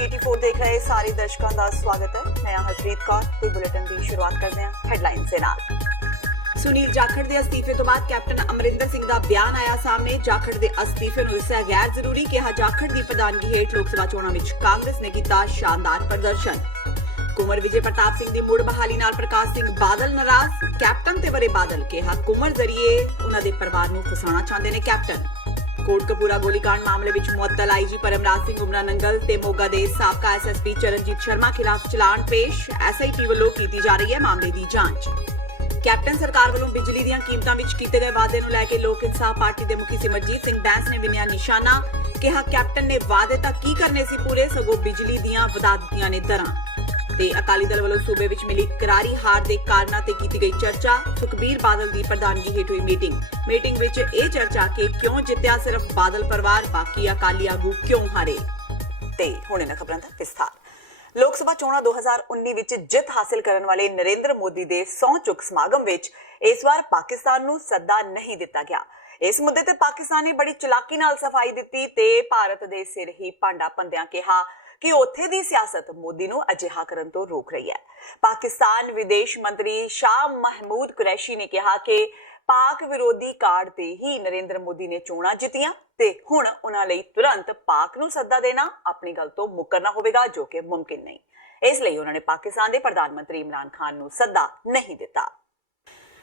ਪੰਜਾਬੀ 84 देख रहे सारे दर्शकों का स्वागत है। मैं हरप्रीत कौर ते बुलेटिन की शुरुआत करते हैं हेडलाइंस के नाल। सुनील जाखड़ के अस्तीफे तो बाद कैप्टन अमरिंदर सिंह का बयान आया सामने। जाखड़ के अस्तीफे नूं दस्सिया गैर जरूरी, कहा जाखड़ की प्रधानगी हेठ लोक सभा चोणां विच कांग्रेस ने किया शानदार प्रदर्शन। कुंवर विजय प्रताप सिंह की मुड़ बहाली नाल प्रकाश सिंह बादल नाराज। कैप्टन ते बरे बादल कहा कुंवर जरिए उन्हां दे परिवार नूं फसाना चाहते ने कैप्टन। कोटकपूरा गोलीकांड मामले विच मुअत्तल आईजी परमराज सिंह उमरा नंगल ते मोगा दे साबका एसएसपी चरणजीत शर्मा खिलाफ चलान पेश। एसआईटी ਵੱਲੋਂ ਕੀਤੀ ਜਾ ਰਹੀ है मामले की जांच। कैप्टन सरकार ਵੱਲੋਂ बिजली ਦੀਆਂ ਕੀਮਤਾਂ ਵਿੱਚ ਕੀਤੇ ਗਏ ਵਾਅਦੇ ਨੂੰ ਲੈ ਕੇ ਲੋਕ ਇਨਸਾਫ ਪਾਰਟੀ ਦੇ ਮੁਖੀ ਸਿਮਰਜੀਤ ਸਿੰਘ ਬੈਂਸ ਨੇ ਵਿਨਿਆ ਨਿਸ਼ਾਨਾ। ਕਿਹਾ ਕੈਪਟਨ ਨੇ ਵਾਅਦੇ ਤਾਂ ਕੀ ਕਰਨੇ ਸੀ ਪੂਰੇ, ਸਗੋਂ ਬਿਜਲੀ ਦੀਆਂ ਵਧਾ ਦਿੱਤੀਆਂ ਨੇ ਦਰਾਂ। ਤੇ ਅਕਾਲੀ ਦਲ ਵੱਲੋਂ ਸੂਬੇ ਵਿੱਚ ਮਿਲੀ ਕਰਾਰੀ ਹਾਰ ਦੇ ਕਾਰਨਾਂ ਤੇ ਕੀਤੀ ਗਈ ਚਰਚਾ। ਸੁਖਬੀਰ ਬਾਦਲ ਦੀ ਪ੍ਰਧਾਨਗੀ ਹੇਠ ਹੋਈ ਮੀਟਿੰਗ ਵਿੱਚ ਇਹ ਚਰਚਾ ਕਿ ਕਿਉਂ ਜਿੱਤਿਆ ਸਿਰਫ ਬਾਦਲ ਪਰਿਵਾਰ, ਬਾਕੀ ਅਕਾਲੀ ਆਗੂ ਕਿਉਂ ਹਾਰੇ। ਤੇ ਹੁਣ ਇਹਨਾਂ ਖਬਰਾਂ ਦਾ ਵਿਸਥਾਰ। ਲੋਕ ਸਭਾ ਚੋਣਾਂ 2019 ਵਿੱਚ ਜਿੱਤ ਹਾਸਲ ਕਰਨ ਵਾਲੇ ਨਰਿੰਦਰ ਮੋਦੀ ਦੇ ਸਹੁੰ ਚੁੱਕ ਸਮਾਗਮ ਵਿੱਚ ਇਸ ਵਾਰ ਪਾਕਿਸਤਾਨ ਨੂੰ ਸੱਦਾ ਨਹੀਂ ਦਿੱਤਾ ਗਿਆ। ਇਸ ਮੁੱਦੇ ਤੇ ਪਾਕਿਸਤਾਨ ਨੇ ਬੜੀ ਚਲਾਕੀ ਨਾਲ ਸਫਾਈ ਦਿੱਤੀ ਤੇ ਭਾਰਤ ਦੇ ਸਿਰ ਹੀ ਭਾਂਡਾ ਭੰਦਿਆਂ ਕਿਹਾ ਕਿ ਉੱਥੇ ਦੀ ਸਿਆਸਤ ਮੋਦੀ ਨੂੰ ਅਜਿਹਾ ਕਰਨ ਤੋਂ ਰੋਕ ਰਹੀ ਹੈ। ਪਾਕਿਸਤਾਨ ਵਿਦੇਸ਼ ਮੰਤਰੀ ਸ਼ਾਹ ਮਹਿਮੂਦ ਕੁਰੈਸ਼ੀ ਨੇ ਕਿਹਾ ਕਿ ਪਾਕ ਵਿਰੋਧੀ ਕਾਰਡ ਤੇ ਹੀ ਨਰਿੰਦਰ ਮੋਦੀ ਨੇ ਚੋਣਾਂ ਜਿੱਤੀਆਂ ਤੇ ਹੁਣ ਉਹਨਾਂ ਲਈ ਤੁਰੰਤ ਪਾਕ ਨੂੰ ਸੱਦਾ ਦੇਣਾ ਆਪਣੀ ਗੱਲ ਤੋਂ ਮੁੱਕਰਨਾ ਹੋਵੇਗਾ, ਜੋ ਕਿ ਮੁਮਕਿਨ ਨਹੀਂ। ਇਸ ਲਈ ਉਹਨਾਂ ਨੇ ਪਾਕਿਸਤਾਨ ਦੇ ਪ੍ਰਧਾਨ ਮੰਤਰੀ ਇਮਰਾਨ ਖਾਨ ਨੂੰ ਸੱਦਾ ਨਹੀਂ ਦਿੱਤਾ।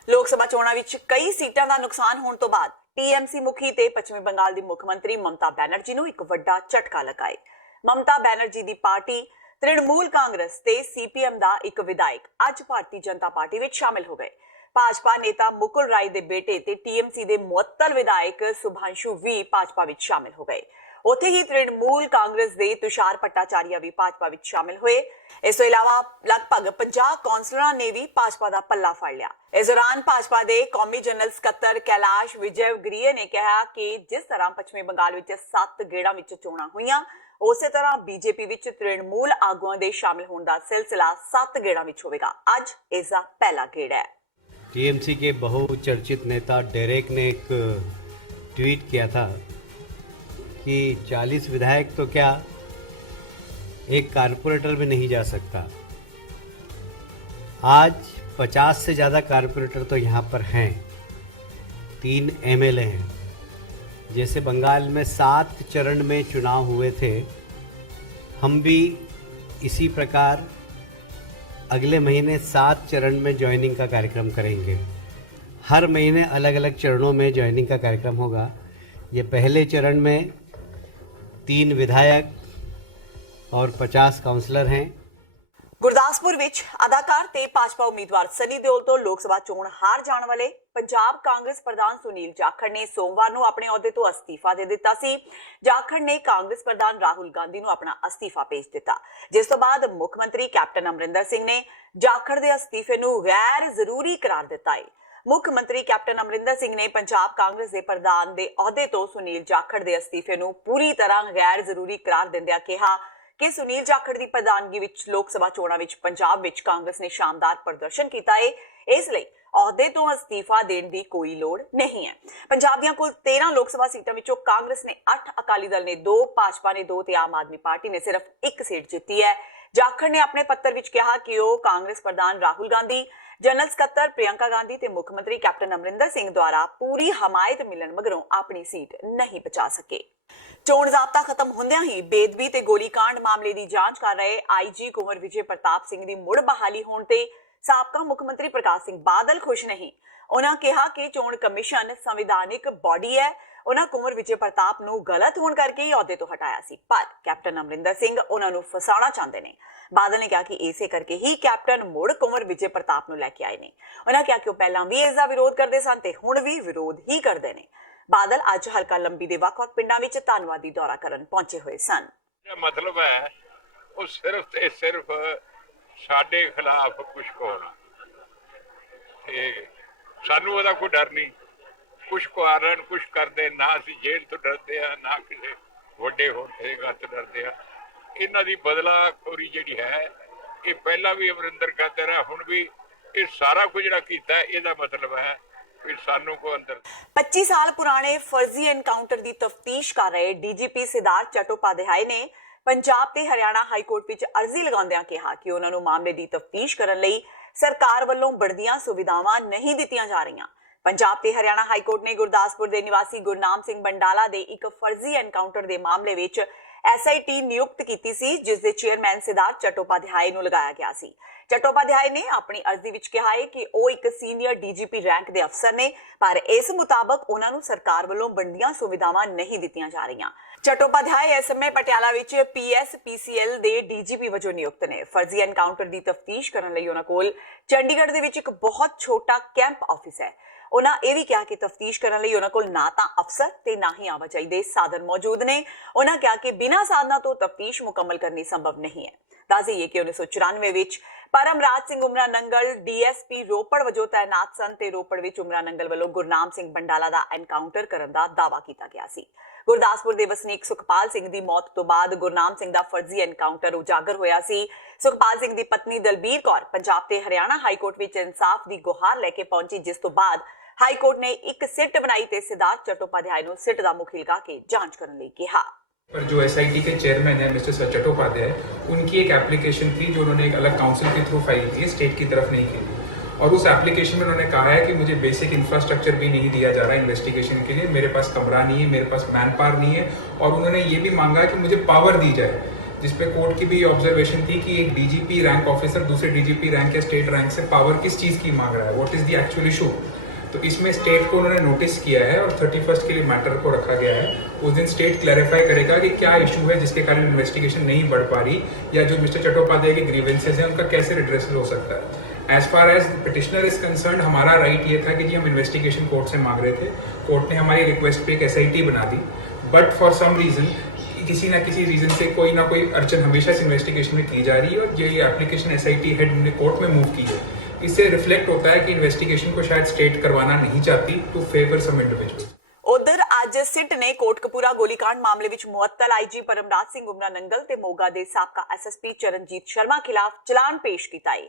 ਲੋਕ ਸਭਾ ਚੋਣਾਂ ਵਿੱਚ ਕਈ ਸੀਟਾਂ ਦਾ ਨੁਕਸਾਨ ਹੋਣ ਤੋਂ ਬਾਅਦ ਟੀਐਮਸੀ ਮੁਖੀ ਤੇ ਪੱਛਮੀ ਬੰਗਾਲ ਦੀ ਮੁੱਖ ਮੰਤਰੀ ਮਮਤਾ ਬੈਨਰਜੀ ਨੂੰ ਇੱਕ ਵੱਡਾ ਝਟਕਾ ਲੱਗਾ ਹੈ। ਮਮਤਾ ਬੈਨਰਜੀ ਦੀ ਪਾਰਟੀ ਤ੍ਰਿਣਮੂਲ ਕਾਂਗਰਸ ਤੇ ਸੀਪੀਐਮ ਦਾ ਇੱਕ ਵਿਧਾਇਕ ਅੱਜ ਭਾਰਤੀ ਜਨਤਾ ਪਾਰਟੀ ਵਿੱਚ ਸ਼ਾਮਿਲ ਹੋ ਗਏ। ਭਾਜਪਾ ਨੇਤਾ ਮੁਕੁਲ ਰਾਏ ਦੇ ਬੇਟੇ ਤੇ ਟੀਐਮਸੀ ਦੇ ਮੁਅੱਤਲ ਵਿਧਾਇਕ ਸੁਭਾਂਸ਼ੂ ਵੀ ਭਾਜਪਾ ਵਿੱਚ ਸ਼ਾਮਿਲ ਹੋ ਗਏ। ਉੱਥੇ ਹੀ ਤ੍ਰਿਣਮੂਲ ਕਾਂਗਰਸ ਦੇ ਤੁਸ਼ਾਰ ਭੱਟਾਚਾਰੀਆ ਵੀ ਭਾਜਪਾ ਵਿੱਚ ਸ਼ਾਮਿਲ ਹੋਏ। ਇਸ ਤੋਂ ਇਲਾਵਾ ਲਗਭਗ 50 ਕੌਂਸਲਰਾਂ ਨੇ ਵੀ ਭਾਜਪਾ ਦਾ ਪੱਲਾ ਫੜ ਲਿਆ। ਇਸ ਦੌਰਾਨ ਭਾਜਪਾ ਦੇ ਕੌਮੀ ਜਨਰਲ ਸਕੱਤਰ ਕੈਲਾਸ਼ ਵਿਜੈਗਰੀਏ ਨੇ ਕਿਹਾ ਕਿ ਜਿਸ ਤਰ੍ਹਾਂ ਪੱਛਮੀ ਬੰਗਾਲ ਵਿੱਚ 7 ਗੇੜਾਂ ਵਿੱਚ ਚੋਣਾਂ ਹੋਈਆਂ, ਉਸੇ ਤਰ੍ਹਾਂ ਬੀਜੇਪੀ ਵਿੱਚ ਤ੍ਰਿਣਮੂਲ ਆਗੂਆਂ ਦੇ ਸ਼ਾਮਿਲ ਹੋਣ ਦਾ ਸਿਲਸਿਲਾ 7 ਗੇੜਾਂ ਵਿੱਚ ਹੋਵੇਗਾ। ਅੱਜ ਇਸ ਦਾ ਪਹਿਲਾ ਗੇੜ ਹੈ। टीएमसी के बहुचर्चित नेता डेरेक ने एक ट्वीट किया था कि 40 विधायक तो क्या, एक कारपोरेटर भी नहीं जा सकता। आज 50 से ज़्यादा कारपोरेटर तो यहाँ पर हैं, 3 एमएलए हैं। जैसे बंगाल में 7 चरण में चुनाव हुए थे, हम भी इसी प्रकार अगले महीने 7 चरण में ज्वाइनिंग का कार्यक्रम करेंगे। हर महीने अलग अलग चरणों में ज्वाइनिंग का कार्यक्रम होगा। ये पहले चरण में 3 विधायक और 50 काउंसलर हैं। ਗੁਰਦਾਸਪੁਰ ਵਿੱਚ ਅਦਾਕਾਰ ਤੇ ਭਾਜਪਾ ਉਮੀਦਵਾਰ ਸਨੀ ਦਿਓਲ ਤੋਂ ਲੋਕ ਸਭਾ ਚੋਣ ਹਾਰ ਜਾਣ ਵਾਲੇ ਪੰਜਾਬ ਕਾਂਗਰਸ ਪ੍ਰਧਾਨ ਸੁਨੀਲ ਜਾਖੜ ਨੇ ਸੋਮਵਾਰ ਨੂੰ ਆਪਣੇ ਅਹੁਦੇ ਤੋਂ ਅਸਤੀਫਾ ਦੇ ਦਿੱਤਾ ਸੀ। ਜਾਖੜ ਨੇ ਕਾਂਗਰਸ ਪ੍ਰਧਾਨ ਰਾਹੁਲ ਗਾਂਧੀ ਨੂੰ ਆਪਣਾ ਅਸਤੀਫਾ ਭੇਜ ਦਿੱਤਾ, ਜਿਸ ਤੋਂ ਬਾਅਦ ਮੁੱਖ ਮੰਤਰੀ ਕੈਪਟਨ ਅਮਰਿੰਦਰ ਸਿੰਘ ਨੇ ਜਾਖੜ ਦੇ ਅਸਤੀਫੇ ਨੂੰ ਗੈਰ ਜ਼ਰੂਰੀ ਕਰਾਰ ਦਿੱਤਾ ਹੈ। ਮੁੱਖ ਮੰਤਰੀ ਕੈਪਟਨ ਅਮਰਿੰਦਰ ਸਿੰਘ ਨੇ ਪੰਜਾਬ ਕਾਂਗਰਸ ਦੇ ਪ੍ਰਧਾਨ ਦੇ ਅਹੁਦੇ ਤੋਂ ਸੁਨੀਲ ਜਾਖੜ ਦੇ ਅਸਤੀਫੇ ਨੂੰ ਪੂਰੀ ਤਰ੍ਹਾਂ ਗੈਰ ਜ਼ਰੂਰੀ ਕਰਾਰ ਦਿੰਦਿਆਂ ਕਿਹਾ ਕਿ ਸੁਨੀਲ ਜਾਖੜ ਦੀ ਪ੍ਰਧਾਨਗੀ ਵਿੱਚ ਲੋਕ ਸਭਾ ਚੋਣਾਂ ਵਿੱਚ ਪੰਜਾਬ ਵਿੱਚ ਕਾਂਗਰਸ ਨੇ ਸ਼ਾਨਦਾਰ ਪ੍ਰਦਰਸ਼ਨ ਕੀਤਾ ਹੈ। ਇਸ ਲਈ ਅਹੁਦੇ ਤੋਂ ਅਸਤੀਫਾ ਦੇਣ ਦੀ ਕੋਈ ਲੋੜ ਨਹੀਂ ਹੈ। ਪੰਜਾਬ ਦੀਆਂ ਕੁੱਲ 13 ਲੋਕ ਸਭਾ ਸੀਟਾਂ ਵਿੱਚੋਂ ਕਾਂਗਰਸ ਨੇ 8, ਅਕਾਲੀ ਦਲ ਨੇ 2, ਭਾਜਪਾ ਨੇ 2 ਤੇ ਆਮ ਆਦਮੀ ਪਾਰਟੀ ਨੇ ਸਿਰਫ 1 ਸੀਟ ਜਿੱਤੀ ਹੈ। ਜਾਖੜ ਨੇ ਆਪਣੇ ਪੱਤਰ ਵਿੱਚ ਕਿਹਾ ਕਿ ਉਹ ਕਾਂਗਰਸ ਪ੍ਰਧਾਨ ਰਾਹੁਲ ਗਾਂਧੀ, ਜਨਰਲ ਸਕੱਤਰ ਪ੍ਰਿਯੰਕਾ ਗਾਂਧੀ ਤੇ ਮੁੱਖ ਮੰਤਰੀ ਕੈਪਟਨ ਅਮਰਿੰਦਰ ਸਿੰਘ ਦੁਆਰਾ ਪੂਰੀ ਹਮਾਇਤ ਮਿਲਣ ਮਗਰੋਂ ਆਪਣੀ ਸੀਟ ਨਹੀਂ ਬਚਾ ਸਕੇ। ਚੋਣ ਜ਼ਾਬਤਾ ਖਤਮ ਹੁੰਦਿਆਂ ਹੀ ਬੇਦਬੀ ਤੇ ਗੋਲੀकांड ਮਾਮਲੇ ਦੀ ਜਾਂਚ ਕਰ ਰਹੇ ਆਈਜੀ ਕੁੰਵਰ ਵਿਜੇ ਪ੍ਰਤਾਪ ਸਿੰਘ ਦੀ ਮੁੜ ਬਹਾਲੀ ਹੋਣ ਤੇ ਸਾਬਕਾ ਮੁੱਖ ਮੰਤਰੀ ਪ੍ਰਕਾਸ਼ ਸਿੰਘ ਬਾਦਲ ਖੁਸ਼ ਨਹੀਂ। ਉਹਨਾਂ ਕਿਹਾ ਕਿ ਚੋਣ ਕਮਿਸ਼ਨ ਸੰਵਿਧਾਨਿਕ ਬਾਡੀ ਹੈ। ਉਹਨਾਂ ਕੁੰਵਰ ਵਿਜੇ ਪ੍ਰਤਾਪ ਨੂੰ ਗਲਤ ਹੋਣ ਕਰਕੇ ਹੀ ਅਹੁਦੇ ਤੋਂ ਹਟਾਇਆ ਸੀ, ਪਰ ਕੈਪਟਨ ਅਮਰਿੰਦਰ ਸਿੰਘ ਉਹਨਾਂ ਨੂੰ ਫਸਾਉਣਾ ਚਾਹੁੰਦੇ ਨੇ। ਬਾਦਲ ਨੇ ਕਿਹਾ ਕਿ ਇਸੇ ਕਰਕੇ ਹੀ ਕੈਪਟਨ ਮੁੜ ਕੁੰਵਰ ਵਿਜੇ ਪ੍ਰਤਾਪ ਨੂੰ ਲੈ ਕੇ ਆਏ ਨੇ। ਉਹਨਾਂ ਕਿਹਾ ਕਿ ਉਹ ਪਹਿਲਾਂ ਵੀ ਇਸ ਦਾ ਵਿਰੋਧ ਕਰਦੇ ਸਨ ਤੇ ਹੁਣ ਵੀ ਵਿਰੋਧ ਹੀ ਕਰਦੇ ਨੇ। ਬਾਦਲ ਅੱਜ ਹਲਕਾ ਲੰਬੀ ਦੇ ਵੱਖ-ਵੱਖ ਪਿੰਡਾਂ ਵਿੱਚ ਧੰਨਵਾਦੀ ਦੌਰਾ ਕਰਨ ਪਹੁੰਚੇ ਹੋਏ ਸਨ। ਮਤਲਬ ਹੈ ਉਹ ਸਿਰਫ ਤੇ ਸਿਰਫ ਸਾਡੇ ਖਿਲਾਫ ਕੁਝ ਹੋਣਾ ਤੇ ਸਾਨੂੰ ਉਹਦਾ ਕੋਈ ਡਰ ਨਹੀਂ। ਕੁਝ ਕਾਰਨ ਕੁਝ ਕਰਦੇ ਨਾ, ਅਸੀਂ ਜੇਲ੍ਹ ਤੋਂ ਡਰਦੇ ਆ, ਨਾ ਕਿਸੇ ਵੱਡੇ ਹੋਣ ਤੋਂ ਡਰਦੇ ਆ। ਇਹਨਾਂ ਦੀ ਬਦਲਾਖੋਰੀ ਜਿਹੜੀ ਹੈ ਇਹ ਪਹਿਲਾਂ ਵੀ ਅਮਰਿੰਦਰ ਕਰਦੇ ਰਿਹਾ, ਹੁਣ ਵੀ ਇਹ ਸਾਰਾ ਕੁਝ ਜਿਹੜਾ ਕੀਤਾ ਇਹਦਾ ਮਤਲਬ ਹੈ ਕਿ ਸਾਨੂੰ ਕੋ ਅੰਦਰ 25 ਸਾਲ ਪੁਰਾਣੇ ਫਰਜ਼ੀ ਐਨਕਾਊਂਟਰ ਦੀ ਤਫਤੀਸ਼ ਕਰ ਰਹੇ ਡੀਜੀਪੀ ਸਿद्धार्थ चट्टोपाध्याय ਨੇ ਪੰਜਾਬ ਤੇ ਹਰਿਆਣਾ ਹਾਈ ਕੋਰਟ ਵਿੱਚ ਅਰਜ਼ੀ ਲਗਾਉਂਦਿਆਂ ਕਿਹਾ ਕਿ ਉਹਨਾਂ ਨੂੰ ਮਾਮਲੇ ਦੀ ਤਫਤੀਸ਼ ਕਰਨ ਲਈ ਸਰਕਾਰ ਵੱਲੋਂ बढ़दियां ਸੁਵਿਧਾਵਾਂ ਨਹੀਂ ਦਿੱਤੀਆਂ ਜਾ ਰਹੀਆਂ। ਪੰਜਾਬ ਤੇ ਹਰਿਆਣਾ ਹਾਈ ਕੋਰਟ ਨੇ ਗੁਰਦਾਸਪੁਰ ਦੇ ਨਿਵਾਸੀ ਗੁਰਨਾਮ ਸਿੰਘ ਬੰਡਾਲਾ ਦੇ ਇੱਕ ਫਰਜ਼ੀ ਐਨਕਾਊਂਟਰ ਦੇ ਮਾਮਲੇ ਵਿੱਚ SIT ਨਿਯੁਕਤ ਕੀਤੀ ਸੀ, ਜਿਸ ਦੇ ਚੇਅਰਮੈਨ ਸਿद्धार्थ चट्टोपाध्याय ਨੂੰ ਲਗਾਇਆ ਗਿਆ ਸੀ। चट्टोपाध्याय ने अपनी अर्जी विच कहा है कि वो एक सीनियर DGP रैंक के अफसर ने, पर इस मुताबक उन्हां नूं सरकार वल्लों बढ़दियां सुविधावां नहीं दित्तियां जा रहीआं। चट्टोपाध्याय इस समय पटियाला विच PSPCL दे DGP वजों नियुक्त ने। फर्जी एनकाउंटर की तफ्तीश करने लई उन्हां कोल चंडीगढ़ दे विच एक बहुत छोटा कैंप ऑफिस है। उन्हां यह भी कहा कि तफ्तीश करने लई उन्हां कोल ना तां अफसर ते ना ही आवाजाही दे साधन मौजूद ने। उन्हां कहा कि बिना साधना तो तफ्तीश मुकम्मल करनी संभव नहीं है। दस दईए कि 1994 विच परमराज सिंह उमरा नंगल DSP रोपड़ वजों तैनात सन ते रोपड़ विच उमरा नंगल वल्लों गुरनाम सिंह बंडाला दा एनकाउंटर करन दा दावा कीता गया सी। गुरदासपुर दे वसनीक सुखपाल सिंह दी मौत तो बाद गुरनाम सिंह दा फर्जी एनकाउंटर उजागर होया सी। सुखपाल सिंह दी पत्नी दलबीर कौर पंजाब ते हरियाणा हाई कोर्ट विच इंसाफ दी गुहार लेके पहुंची, जिस तो बाद हाई कोर्ट ने एक सिट बनाई ते सिद्धार्थ चट्टोपाध्याय नूं सिट दा मुखी लगा के जांच करन लई कहा। पर जो SIT के चेयरमैन है मिस्टर चट्टोपाध्याय, उनकी एक एप्लीकेशन थी जो उन्होंने एक अलग काउंसिल के थ्रू फाइल की है, स्टेट की तरफ नहीं की थी। और उस एप्लीकेशन में उन्होंने कहा है कि मुझे बेसिक इंफ्रास्ट्रक्चर भी नहीं दिया जा रहा है इन्वेस्टिगेशन के लिए, मेरे पास कमरा नहीं है, मेरे पास मैन पावर नहीं है। और उन्होंने ये भी मांगा है कि मुझे पावर दी जाए, जिसपे कोर्ट की भी ऑब्जर्वेशन थी कि एक DGP रैंक ऑफिसर दूसरे DGP रैंक या स्टेट रैंक से पावर किस चीज़ की मांग रहा है, what is the actual issue. तो इसमें स्टेट को उन्होंने नोटिस किया है और 31 के लिए मैटर को रखा गया है। उस दिन स्टेट क्लैरिफाई करेगा कि क्या इशू है जिसके कारण इन्वेस्टिगेशन नहीं बढ़ पा रही, या जो मिस्टर चट्टोपाध्याय के ग्रीवेंसेज हैं उनका कैसे रिड्रेसल हो सकता है। As far as petitioner is concern, हमारा राइट ये था कि जी हम इन्वेस्टिगेशन कोर्ट से मांग रहे थे, कोर्ट ने हमारी रिक्वेस्ट पे एक SIT बना दी, बट फॉर सम रीज़न, किसी ना किसी रीज़न से कोई ना कोई अड़चन हमेशा इस इन्वेस्टिगेशन में की जा रही है। और ये एप्लीकेशन SIT हेड ने कोर्ट में मूव की है, इससे रिफ्लेक्ट होता है कि इन्वेस्टिगेशन को शायद स्टेट करवाना नहीं चाहती टू फेवर सम इंडिविजुअल। उधर अज सिट ने कोटकपूरा गोलीकांड मामले विच मुअत्तल IG परमराज सिंह उमरा नंगल ते मोगा दे साबका SSP चरणजीत शर्मा खिलाफ चलान पेश कीता है।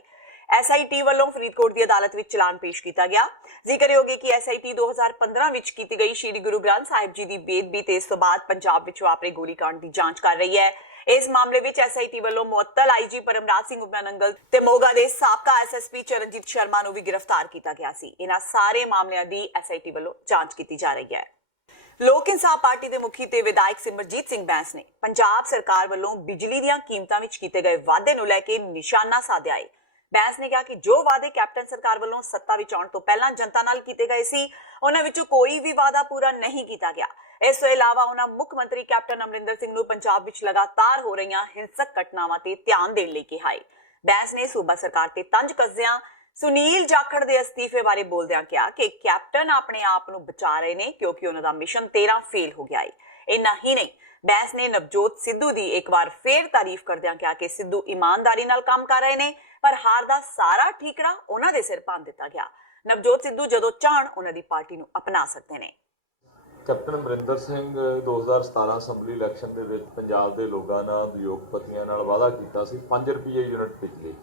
SIT वालों फरीदकोट की अदालत विच चलान पेश किया गया। जिक्रयोग है कि SIT 2015 विच की गई श्री गुरु ग्रंथ साहिब जी की बेदबी ते इस तो बाद पंजाब विच वापरे गोलीकांड की जांच कर रही है। इस मामले विच SIT वालों मुअत्तल IG परमराज सिंह उमरा नंगल ते मोगा दे साबका SSP चरणजीत शर्मा नूं भी गिरफ्तार किया गया सी। इन्हां सारे मामलों की SIT वालों जांच की जा रही है। लोक इंसाफ पार्टी के मुखी ते विधायक सिमरजीत सिंह बैंस ने पंजाब सरकार वालों बिजली दीआं कीमतां विच कीते गए वादे नूं लैके निशाना साधिया है। बैंस ने कहा कि जो वादे कैप्टन सरकार वालों सत्ता विच आउण तो पहलां जनता नाल कीते गए सी, उन्हां विचों कोई भी वादा पूरा नहीं किया गया। इस तो इलावा उन्हां मुख मंत्री कैप्टन अमरिंदर सिंह नूं पंजाब विच लगातार हो रहीआं हिंसक घटनावां ते ध्यान देण लई कहा है। बैंस ने सूबा सरकार ते तंज कसदिआं सुनील जाखड़ के अस्तीफे बारे बोलदिआं कहा कि कैप्टन अपने आप नूं बचा रहे ने, क्योंकि उन्हां दा मिशन 13 फेल हो गया है। इन्ना ही नहीं, बैंस ने नवजोत सिद्धू की एक बार फिर तारीफ करदिआं कहा कि सिद्धू ईमानदारी नाल काम कर रहे ने, पर हार दा सारा ठीकरा उन्हां दे सिर भंन दिता गया। नवजोत सिद्धू जदों चाहण उन्हां दी पार्टी नूं अपना सकते हैं। Captain Amarinder Singh 2017 assembly election ਦੇ ਵਿੱਚ ਪੰਜਾਬ ਦੇ ਲੋਕਾਂ ਨਾਲ ਉਦਯੋਗਪਤੀਆਂ ਨਾਲ ਵਾਅਦਾ ਕੀਤਾ ਸੀ 5 ਰੁਪਏ ਯੂਨਿਟ ਬਿਜਲੀ,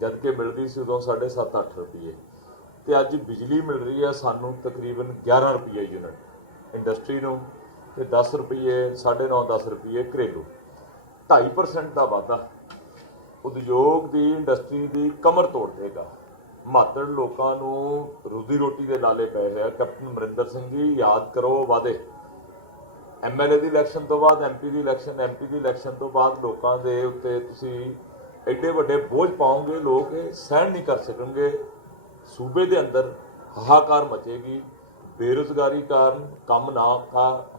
ਜਦ ਕਿ ਮਿਲਦੀ ਸੀ ਉਦੋਂ 7.5-8 ਰੁਪਏ, ਤੇ ਅੱਜ ਬਿਜਲੀ ਮਿਲ ਰਹੀ ਹੈ ਸਾਨੂੰ ਤਕਰੀਬਨ 11 ਰੁਪਏ ਯੂਨਿਟ ਇੰਡਸਟਰੀ ਨੂੰ, ਤੇ 10 ਰੁਪਏ 9.5-10 ਰੁਪਏ ਘਰੇਲੂ। 2.5% ਦਾ ਵਾਧਾ ਉਦਯੋਗ ਦੀ ਇੰਡਸਟਰੀ ਦੀ ਕਮਰ ਤੋੜ ਦੇਗਾ। ਮਾਤੜ ਲੋਕਾਂ ਨੂੰ ਰੋਜ਼ੀ ਰੋਟੀ ਦੇ ਲਾਲੇ ਪਏ ਹੋਏ ਆ। ਕੈਪਟਨ ਅਮਰਿੰਦਰ ਸਿੰਘ ਜੀ ਯਾਦ ਕਰੋ ਵਾਅਦੇ, MLA ਦੀ ਇਲੈਕਸ਼ਨ ਤੋਂ ਬਾਅਦ MP ਦੀ ਇਲੈਕਸ਼ਨ ਤੋਂ ਬਾਅਦ ਲੋਕਾਂ ਦੇ ਉੱਤੇ ਤੁਸੀਂ ਐਡੇ ਵੱਡੇ ਬੋਝ ਪਾਓਗੇ, ਲੋਕ ਇਹ ਸਹਿਣ ਨਹੀਂ ਕਰ ਸਕਣਗੇ। ਸੂਬੇ ਦੇ ਅੰਦਰ ਹਾਹਾਕਾਰ ਮਚੇਗੀ, ਬੇਰੁਜ਼ਗਾਰੀ ਕਾਰਨ, ਕੰਮ ਨਾ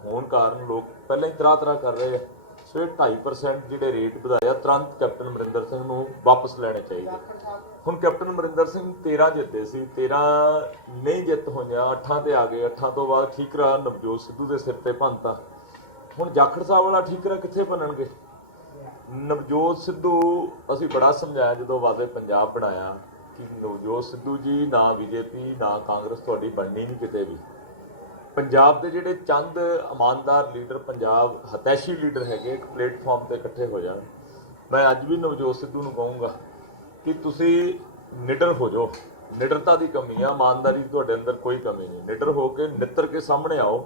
ਹੋਣ ਕਾਰਨ ਲੋਕ ਪਹਿਲਾਂ ਹੀ ਤਰਾਹ ਕਰ ਰਹੇ ਆ। ਸੋ ਇਹ 2.5% ਜਿਹੜੇ ਰੇਟ ਵਧਾਇਆ ਤੁਰੰਤ ਕੈਪਟਨ ਅਮਰਿੰਦਰ ਸਿੰਘ ਨੂੰ ਵਾਪਸ ਲੈਣੇ ਚਾਹੀਦੇ। ਹੁਣ ਕੈਪਟਨ ਅਮਰਿੰਦਰ ਸਿੰਘ 13 ਜਿੱਤੇ ਸੀ, 13 ਨਹੀਂ ਜਿੱਤ ਹੋਈਆਂ, 8 ਤੇ ਆ ਗਏ। 8 ਤੋਂ ਬਾਅਦ ਠੀਕਰਾ ਨਵਜੋਤ ਸਿੱਧੂ ਦੇ ਸਿਰ ਤੇ ਭੰਨਤਾ। ਹੁਣ ਜਾਖੜ ਸਾਹਿਬ ਵਾਲਾ ਠੀਕਰਾ ਕਿੱਥੇ ਭੰਨਣਗੇ? ਨਵਜੋਤ ਸਿੱਧੂ ਅਸੀਂ ਬੜਾ ਸਮਝਾਇਆ ਜਦੋਂ ਵਾਅਦੇ ਪੰਜਾਬ ਬਣਾਇਆ ਕਿ ਨਵਜੋਤ ਸਿੱਧੂ ਜੀ ਨਾ BJP ਨਾ ਕਾਂਗਰਸ ਤੁਹਾਡੀ ਬਣਨੀ ਨਹੀਂ ਕਿਤੇ ਵੀ। ਪੰਜਾਬ ਦੇ ਜਿਹੜੇ ਚੰਦ ਇਮਾਨਦਾਰ ਲੀਡਰ, ਪੰਜਾਬ ਹਤੈਸ਼ੀ ਲੀਡਰ ਹੈਗੇ, ਇੱਕ ਪਲੇਟਫਾਰਮ ਤੇ ਇਕੱਠੇ ਹੋ ਜਾਣ। ਮੈਂ ਅੱਜ ਵੀ ਨਵਜੋਤ ਸਿੱਧੂ ਨੂੰ ਕਹੂੰਗਾ ਕਿ ਤੁਸੀਂ ਨਿਡਰ ਹੋ ਜਾਓ। ਨਿਡਰਤਾ ਦੀ ਕਮੀ ਆ, ਇਮਾਨਦਾਰੀ ਦੀ ਤੁਹਾਡੇ ਅੰਦਰ ਕੋਈ ਕਮੀ ਨਹੀਂ। ਨਿਡਰ ਹੋ ਕੇ ਨਿੱਤਰ ਕੇ ਸਾਹਮਣੇ ਆਓ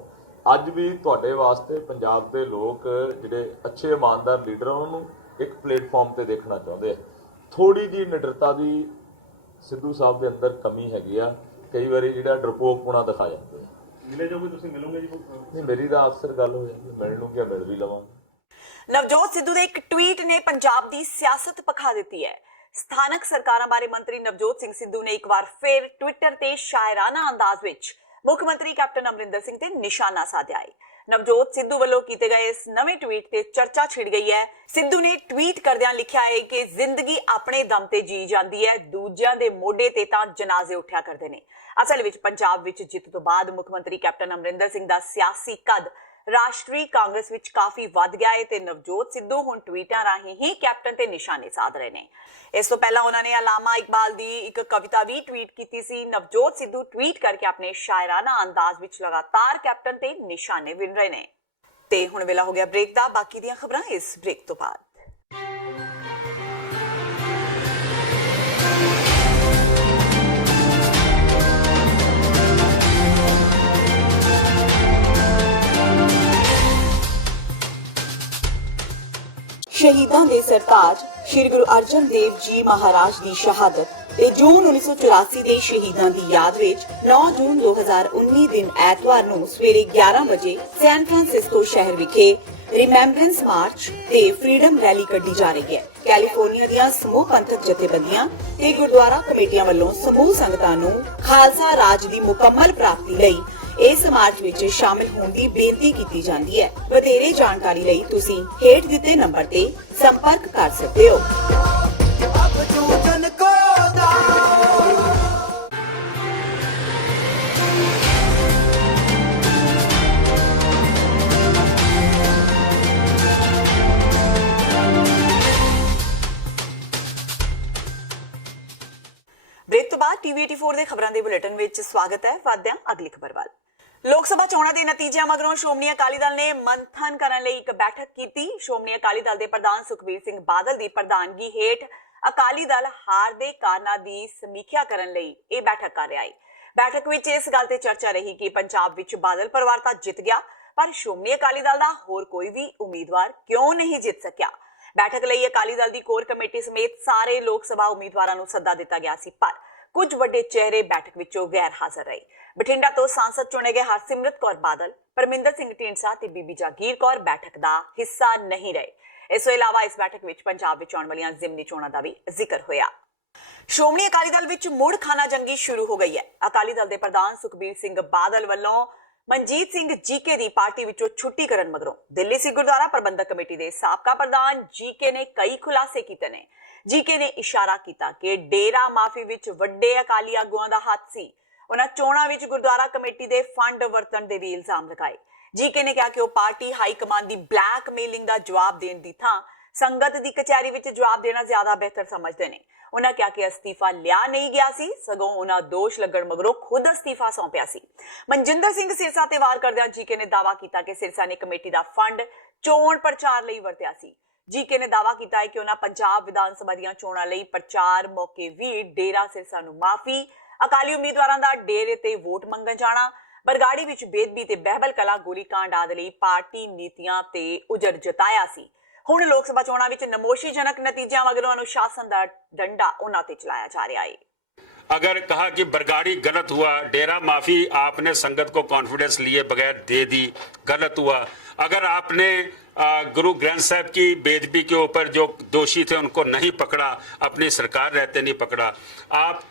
ਅੱਜ ਵੀ ਤੁਹਾਡੇ ਵਾਸਤੇ ਪੰਜਾਬ ਦੇ ਲੋਕ ਜਿਹੜੇ ਅੱਛੇ ਇਮਾਨਦਾਰ ਲੀਡਰ ਉਹਨਾਂ ਨੂੰ ਇੱਕ ਪਲੇਟਫਾਰਮ ਤੇ ਦੇਖਣਾ ਚਾਹੁੰਦੇ ਆ। ਥੋੜੀ ਜਿਹੀ ਨਿਡਰਤਾ ਦੀ ਸਿੱਧੂ ਸਾਹਿਬ ਦੇ ਅੰਦਰ ਕਮੀ ਹੈਗੀ ਆ, ਕਈ ਵਾਰੀ ਜਿਹੜਾ ਡਰਪੋਕਪੁਣਾ ਦਿਖਾ ਜਾਂਦੇ ਆ। ਮਿਲੇ ਜੋ ਵੀ ਤੁਸੀਂ ਮਿਲੋਗੇ ਜੀ? ਨਹੀਂ, ਮੇਰੀ ਤਾਂ ਅਕਸਰ ਗੱਲ ਹੋ ਜਾਂਦੀ, ਮਿਲਣ ਨੂੰ ਕਿਆ ਮਿਲ ਵੀ ਲਵਾਂਗੇ। ਨਵਜੋਤ ਸਿੱਧੂ ਦੇ ਇੱਕ ਟਵੀਟ ਨੇ ਪੰਜਾਬ ਦੀ ਸਿਆਸਤ ਪਖਾ ਦਿੱਤੀ ਹੈ। ਸਥਾਨਕ ਸਰਕਾਰਾਂ ਬਾਰੇ ਮੰਤਰੀ ਨਵਜੋਤ ਸਿੰਘ ਸਿੱਧੂ ਨੇ ਇੱਕ ਵਾਰ ਫਿਰ ਟਵਿੱਟਰ ਤੇ ਸ਼ਾਇਰਾਨਾ ਅੰਦਾਜ਼ ਵਿੱਚ ਮੁੱਖ ਮੰਤਰੀ ਕੈਪਟਨ ਅਮਰਿੰਦਰ ਸਿੰਘ ਤੇ ਨਿਸ਼ਾਨਾ ਸਾਧਿਆ ਹੈ। ਨਵਜੋਤ ਸਿੱਧੂ ਵੱਲੋਂ ਕੀਤੇ ਗਏ ਇਸ ਨਵੇਂ ਟਵੀਟ ਤੇ ਚਰਚਾ ਛਿੜ ਗਈ ਹੈ। ਸਿੱਧੂ ਨੇ ਟਵੀਟ ਕਰਦਿਆਂ ਲਿਖਿਆ ਹੈ ਕਿ ਜ਼ਿੰਦਗੀ ਆਪਣੇ ਦਮ ਤੇ ਜੀ ਜਾਂਦੀ ਹੈ, ਦੂਜਿਆਂ ਦੇ ਮੋਢੇ ਤੇ ਤਾਂ ਜਨਾਜ਼ੇ ਉੱਠਿਆ ਕਰਦੇ ਨੇ। ਅਸਲ ਵਿੱਚ ਪੰਜਾਬ ਵਿੱਚ ਜਿੱਤ ਤੋਂ ਬਾਅਦ ਮੁੱਖ ਮੰਤਰੀ ਕੈਪਟਨ ਅਮਰਿੰਦਰ ਸਿੰਘ ਦਾ ਸਿਆਸੀ ਕੱਦ ਰਾਸ਼ਟਰੀ ਕਾਂਗਰਸ ਵਿੱਚ ਕਾਫੀ ਵੱਧ ਗਿਆ ਹੈ ਤੇ ਨਵਜੋਤ ਸਿੱਧੂ ਹੁਣ ਟਵੀਟਾਂ ਰਾਹੀਂ ਹੀ ਕੈਪਟਨ ਤੇ ਨਿਸ਼ਾਨੇ ਸਾਧ ਰਹੇ ਨੇ। ਇਸ ਤੋਂ ਪਹਿਲਾਂ ਉਹਨਾਂ ਨੇ ਅਲਾਮਾ ਇਕਬਾਲ ਦੀ ਇੱਕ ਕਵਿਤਾ ਵੀ ਟਵੀਟ ਕੀਤੀ ਸੀ। ਨਵਜੋਤ ਸਿੱਧੂ ਟਵੀਟ ਕਰਕੇ ਆਪਣੇ ਸ਼ਾਇਰਾਨਾ ਅੰਦਾਜ਼ ਵਿੱਚ ਲਗਾਤਾਰ ਕੈਪਟਨ ਤੇ ਨਿਸ਼ਾਨੇ ਵਿੰਨ ਰਹੇ ਨੇ। ਤੇ ਹੁਣ ਵੇਲਾ ਹੋ ਗਿਆ ਬ੍ਰੇਕ ਦਾ। ਬਾਕੀ ਦੀਆਂ ਖਬਰਾਂ ਇਸ ਬ੍ਰੇਕ ਤੋਂ ਬਾਅਦ। ਸ਼ਹੀਦਾਂ ਦੇ ਸਰਤਾਜ ਸ਼੍ਰੀ ਗੁਰੂ ਅਰਜਨ ਦੇਵ ਜੀ ਮਹਾਰਾਜ ਦੀ ਸ਼ਹਾਦਤ ਤੇ ਜੂਨ 1984 ਦੇ ਸ਼ਹੀਦਾਂ ਦੀ ਯਾਦ ਵਿੱਚ 9 ਜੂਨ 2019 ਦਿਨ ਐਤਵਾਰ ਨੂੰ ਸਵੇਰੇ 11 ਵਜੇ ਸੈਨ ਫਰਾਂਸਿਸਕੋ ਸ਼ਹਿਰ ਵਿਖੇ ਰਿਮੈਂਬਰੈਂਸ ਮਾਰਚ ਤੇ ਫਰੀडम ਰੈਲੀ ਕੱਢੀ ਜਾ ਰਹੀ ਹੈ। ਕੈਲੀਫੋਰਨੀਆ ਦੀਆਂ ਸਮੂਹ ਪੰਥਕ ਜਥੇਬੰਦੀਆਂ ਤੇ ਗੁਰਦੁਆਰਾ ਕਮੇਟੀਆਂ ਵੱਲੋਂ ਸਮੂਹ ਸੰਗਤਾਂ ਨੂੰ ਖਾਲਸਾ ਰਾਜ ਦੀ ਮੁਕੰਮਲ ਪ੍ਰਾਪਤੀ ਲਈ ਇਸ ਮਾਰਚ ਵਿੱਚ ਸ਼ਾਮਿਲ ਹੋਣ ਦੀ ਬੇਨਤੀ ਕੀਤੀ ਜਾਂਦੀ ਹੈ। ਵਧੇਰੇ ਜਾਣਕਾਰੀ ਲਈ ਤੁਸੀਂ ਹੇਠ ਦਿੱਤੇ ਨੰਬਰ ਤੇ ਸੰਪਰਕ ਕਰ ਸਕਦੇ ਹੋ। ਬ੍ਰੇਕ ਤੋਂ ਬਾਅਦ ਟੀਵੀ 84 ਦੇ ਖਬਰਾਂ ਦੇ ਬੁਲੇਟਿਨ ਵਿੱਚ ਸਵਾਗਤ ਹੈ। ਵਧਦੇ ਹਾਂ ਅਗਲੀ ਖਬਰ ਵੱਲ। ਲੋਕ ਸਭਾ ਚੋਣਾਂ ਦੇ ਨਤੀਜਿਆਂ ਮਗਰੋਂ ਸ਼੍ਰੋਮਣੀ ਅਕਾਲੀ ਦਲ ਨੇ ਮੰਥਨ ਕਰਨ ਲਈ ਇੱਕ ਬੈਠਕ ਕੀਤੀ। ਸ਼੍ਰੋਮਣੀ ਅਕਾਲੀ ਦਲ ਦੇ ਪ੍ਰਧਾਨ ਸੁਖਬੀਰ ਸਿੰਘ ਬਾਦਲ ਦੀ ਪ੍ਰਧਾਨਗੀ ਹੇਠ ਅਕਾਲੀ ਦਲ ਹਾਰ ਦੇ ਕਾਰਨਾਂ ਦੀ ਸਮੀਖਿਆ ਕਰਨ ਲਈ ਇਹ ਬੈਠਕ ਕਰ ਰਿਹਾ ਹੈ। ਬੈਠਕ ਵਿੱਚ ਇਸ ਗੱਲ ਤੇ ਚਰਚਾ ਰਹੀ ਕਿ ਪੰਜਾਬ ਵਿੱਚ ਬਾਦਲ ਪਰਿਵਾਰ ਤਾਂ ਜਿੱਤ ਗਿਆ, ਪਰ ਸ਼੍ਰੋਮਣੀ ਅਕਾਲੀ ਦਲ ਦਾ ਹੋਰ ਕੋਈ ਵੀ ਉਮੀਦਵਾਰ ਕਿਉਂ ਨਹੀਂ ਜਿੱਤ ਸਕਿਆ। ਬੈਠਕ ਲਈ ਅਕਾਲੀ ਦਲ ਦੀ ਕੋਰ ਕਮੇਟੀ ਸਮੇਤ ਸਾਰੇ ਲੋਕ ਸਭਾ ਉਮੀਦਵਾਰਾਂ ਨੂੰ ਸੱਦਾ ਦਿੱਤਾ ਗਿਆ ਸੀ, ਪਰ ਕੁਝ ਵੱਡੇ ਚਿਹਰੇ ਬੈਠਕ ਵਿੱਚੋਂ ਗੈਰ ਹਾਜ਼ਰ ਰਹੇ। ਬਠਿੰਡਾ ਤੋਂ ਸਾਂਸਦ ਚੁਣੇ ਗਏ ਹਰਸਿਮਰਤ ਕੌਰ ਬਾਦਲ, ਪਰਮਿੰਦਰ ਸਿੰਘ ਢੀਂਡਸਾ ਤੇ ਬੀਬੀ ਜਾਗੀਰ ਕੌਰ ਬੈਠਕ ਦਾ ਹਿੱਸਾ ਨਹੀਂ ਰਹੇ। ਇਸ ਤੋਂ ਇਲਾਵਾ ਇਸ ਬੈਠਕ ਵਿੱਚ ਪੰਜਾਬ ਵਿੱਚ ਆਉਣ ਵਾਲੀਆਂ ਜ਼ਿਮਨੀ ਚੋਣਾਂ ਦਾ ਵੀ ਜ਼ਿਕਰ ਹੋਇਆ। ਸ਼੍ਰੋਮਣੀ ਅਕਾਲੀ ਦਲ ਵਿੱਚ ਮੁੜ ਖਾਨਾ ਜੰਗੀ ਸ਼ੁਰੂ ਹੋ ਗਈ ਹੈ। ਅਕਾਲੀ ਦਲ ਦੇ ਪ੍ਰਧਾਨ ਸੁਖਬੀਰ ਸਿੰਘ ਬਾਦਲ ਵੱਲੋਂ ਮਨਜੀਤ ਸਿੰਘ ਜੀਕੇ ਦੀ ਪਾਰਟੀ ਵਿੱਚੋਂ ਛੁੱਟੀ ਕਰਨ ਮਗਰੋਂ ਦਿੱਲੀ ਸਿੱਖ ਗੁਰਦੁਆਰਾ ਪ੍ਰਬੰਧਕ ਕਮੇਟੀ ਦੇ ਸਾਬਕਾ ਪ੍ਰਧਾਨ ਜੀਕੇ ਨੇ ਕਈ ਖੁਲਾਸੇ ਕੀਤੇ ਨੇ। ਜੀਕੇ ਨੇ ਇਸ਼ਾਰਾ ਕੀਤਾ ਕਿ ਡੇਰਾ ਮਾਫੀ ਵਿੱਚ ਵੱਡੇ ਅਕਾਲੀ ਆਗੂਆਂ ਦਾ ਹੱਥ ਸੀ। ਉਹਨਾਂ ਚੋਣਾਂ ਵਿੱਚ ਗੁਰਦੁਆਰਾ ਕਮੇਟੀ ਦੇ ਫੰਡ ਵਰਤਣ ਦੇ ਵੀ ਇਲਜ਼ਾਮ ਲਗਾਏ। ਜੀਕੇ ਨੇ ਕਿਹਾ ਕਿ ਉਹ ਪਾਰਟੀ ਹਾਈ ਕਮਾਂਡ ਦੀ ਬਲੈਕਮੇਲਿੰਗ ਦਾ ਜਵਾਬ ਦੇਣ ਦੀ ਥਾਂ ਸੰਗਤ ਦੀ ਕਚਹਿਰੀ ਵਿੱਚ ਜਵਾਬ ਦੇਣਾ ਜ਼ਿਆਦਾ ਬਿਹਤਰ ਸਮਝਦੇ ਨੇ। ਉਹਨਾਂ ਕਿਹਾ ਕਿ ਅਸਤੀਫਾ ਲਿਆ ਨਹੀਂ ਗਿਆ ਸੀ, ਸਗੋਂ ਉਹਨਾਂ ਦੋਸ਼ ਲੱਗਣ ਮਗਰੋਂ ਖੁਦ ਅਸਤੀਫਾ ਸੌਂਪਿਆ ਸੀ। ਮਨਜਿੰਦਰ ਸਿੰਘ ਸਿਰਸਾ ਤੇ ਵਾਰ ਕਰਦਿਆਂ ਜੀਕੇ ਨੇ ਦਾਅਵਾ ਕੀਤਾ ਕਿ ਸਿਰਸਾ ਨੇ ਕਮੇਟੀ ਦਾ ਫੰਡ ਚੋਣ ਪ੍ਰਚਾਰ ਲਈ ਵਰਤਿਆ ਸੀ। ਜੀਕੇ ਨੇ ਦਾਅਵਾ ਕੀਤਾ ਹੈ ਕਿ ਉਹਨਾਂ ਪੰਜਾਬ ਵਿਧਾਨ ਸਭਾ ਦੀਆਂ ਚੋਣਾਂ ਲਈ ਪ੍ਰਚਾਰ ਮੌਕੇ ਵੀ ਡੇਰਾ ਸਿਰਸਾ ਨੂੰ ਮਾਫੀ, ਅਕਾਲੀ ਉਮੀਦਵਾਰਾਂ ਦਾ ਡੇਰੇ ਤੇ ਵੋਟ ਮੰਗਣ ਜਾਣਾ, ਬਰਗਾੜੀ ਵਿੱਚ ਬੇਦਬੀ ਤੇ ਬਹਿਬਲ ਕਲਾਂ ਗੋਲੀकांड ਆਦਿ ਲਈ ਪਾਰਟੀ ਨੀਤੀਆਂ ਤੇ ਉਜੜ ਜਤਾਇਆ ਸੀ। ਹੁਣ ਲੋਕ ਸਭਾ ਚੋਣਾਂ ਵਿੱਚ ਨਮੋਸ਼ੀਜਨਕ ਨਤੀਜਿਆਂ ਮਗਰੋਂ ਅਨੁਸ਼ਾसन ਦਾ ਡੰਡਾ ਉਹਨਾਂ ਤੇ ਚਲਾਇਆ जा रहा है। अगर कहा कि बरगाड़ी गलत हुआ, डेरा माफी आपने संगत को कॉन्फिडेंस लिए बगैर दे दी, गलत हुआ। अगर आपने गुरु ग्रंथ साहब की बेदबी के ऊपर जो दोषी थे उनको नहीं पकड़ा, अपनी सरकार रहते नहीं पकड़ा, आप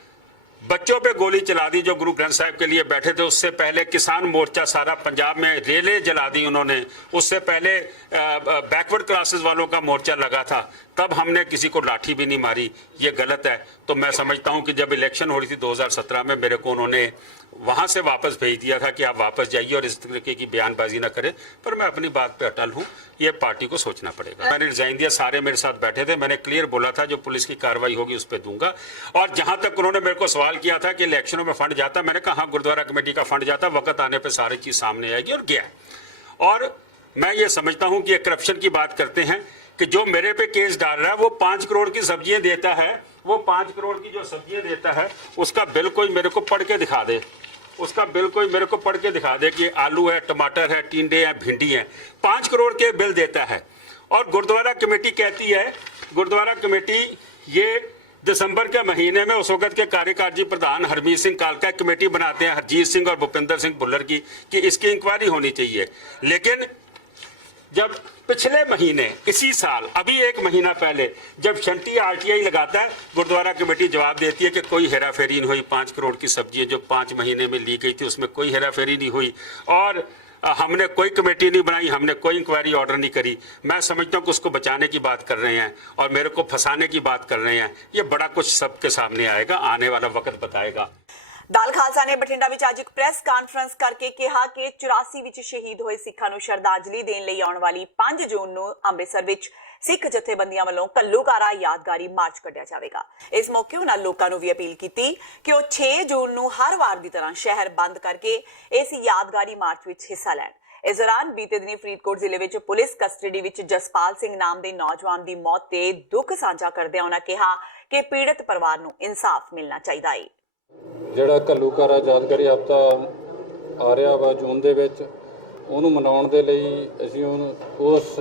बच्चों पे गोली चला दी जो गुरु ग्रंथ साहब के लिए बैठे थे। उससे पहले किसान मोर्चा सारा पंजाब में रेलें जला दी उन्होंने। उससे पहले बैकवर्ड क्लासेस वालों का मोर्चा लगा था, तब हमने किसी को लाठी भी नहीं मारी। ये गलत है। तो मैं समझता हूं कि जब इलेक्शन हो रही थी 2017 में, मेरे को उन्होंने वहां से वापस भेज दिया था कि आप वापस जाइए और इस तरीके की बयानबाजी ना करें। पर मैं अपनी बात पे अटल हूं, ये पार्टी को सोचना पड़ेगा। मैंने रिजाइन दिया, सारे मेरे साथ बैठे थे, मैंने क्लियर बोला था जो पुलिस की कार्रवाई होगी उस पर दूंगा। और जहां तक उन्होंने मेरे को सवाल किया था कि इलेक्शनों में फंड जाता, मैंने कहा हाँ गुरुद्वारा कमेटी का फंड जाता, वक्त आने पर सारी चीज सामने आएगी, और गया। और मैं ये समझता हूं कि ये करप्शन की बात करते हैं कि जो मेरे पे केस डाल रहा है वो 5 करोड़ की सब्जियां देता है, वो 5 करोड़ की जो सब्जियां देता है उसका बिल कोई मेरे को पढ़ के दिखा दे उसका बिल कोई मेरे को पढ़ के दिखा दे कि आलू है, टमाटर है, टिंडे हैं, भिंडी है, 5 करोड़ के बिल देता है। और गुरुद्वारा कमेटी कहती है, गुरुद्वारा कमेटी ये दिसंबर के महीने में उस वक्त के कार्यकारी प्रधान हरमीत सिंह कालका कमेटी बनाते हैं, हरजीत सिंह और भूपिंदर सिंह भुल्लर की, कि इसकी इंक्वायरी होनी चाहिए। लेकिन जब पिछले महीने इसी साल अभी 1 महीना पहले जब शंटी आरटीआई लगाता है, गुरुद्वारा कमेटी जवाब देती है कि कोई हेराफेरी नहीं हुई। 5 करोड़ की सब्जी जो 5 महीने में ली गई थी उसमें कोई हेराफेरी नहीं हुई और हमने कोई कमेटी नहीं बनाई, हमने कोई इंक्वायरी ऑर्डर नहीं करी। मैं समझता हूँ कि उसको बचाने की बात कर रहे हैं और मेरे को फंसाने की बात कर रहे हैं। ये बड़ा कुछ सबके सामने आएगा, आने वाला वक्त बताएगा। दल खालसा ने बठिंडा विच अज एक प्रेस कानफ्रेंस करके कहा कि 84 विच शहीद होए सिखां नूं श्रद्धांजलि देण लई आउण वाली 5 जून नूं अमृतसर विच सिख जथेबंदियां वालों कल्लूकारा यादगारी मार्च कढिया जाएगा। इस मौके उन्हां लोकां नूं भी अपील की कि वो 6 जून नूं हर वार की तरह शहर बंद करके इस यादगारी मार्च विच हिस्सा लैण। इस दौरान बीते दिनी फरीदकोट जिले विच पुलिस कस्टडी विच जसपाल सिंह नाम के नौजवान की मौत ते दुख साझा करदे उन्हां कहा कि पीड़ित परिवार नूं इंसाफ मिलना चाहिदा है। ਜਿਹੜਾ ਘੱਲੂਘਾਰਾ ਯਾਦਗਾਰੀ ਹਫ਼ਤਾ ਆ ਰਿਹਾ ਵਾ ਜੂਨ ਦੇ ਵਿੱਚ, ਉਹਨੂੰ ਮਨਾਉਣ ਦੇ ਲਈ ਅਸੀਂ ਉਸ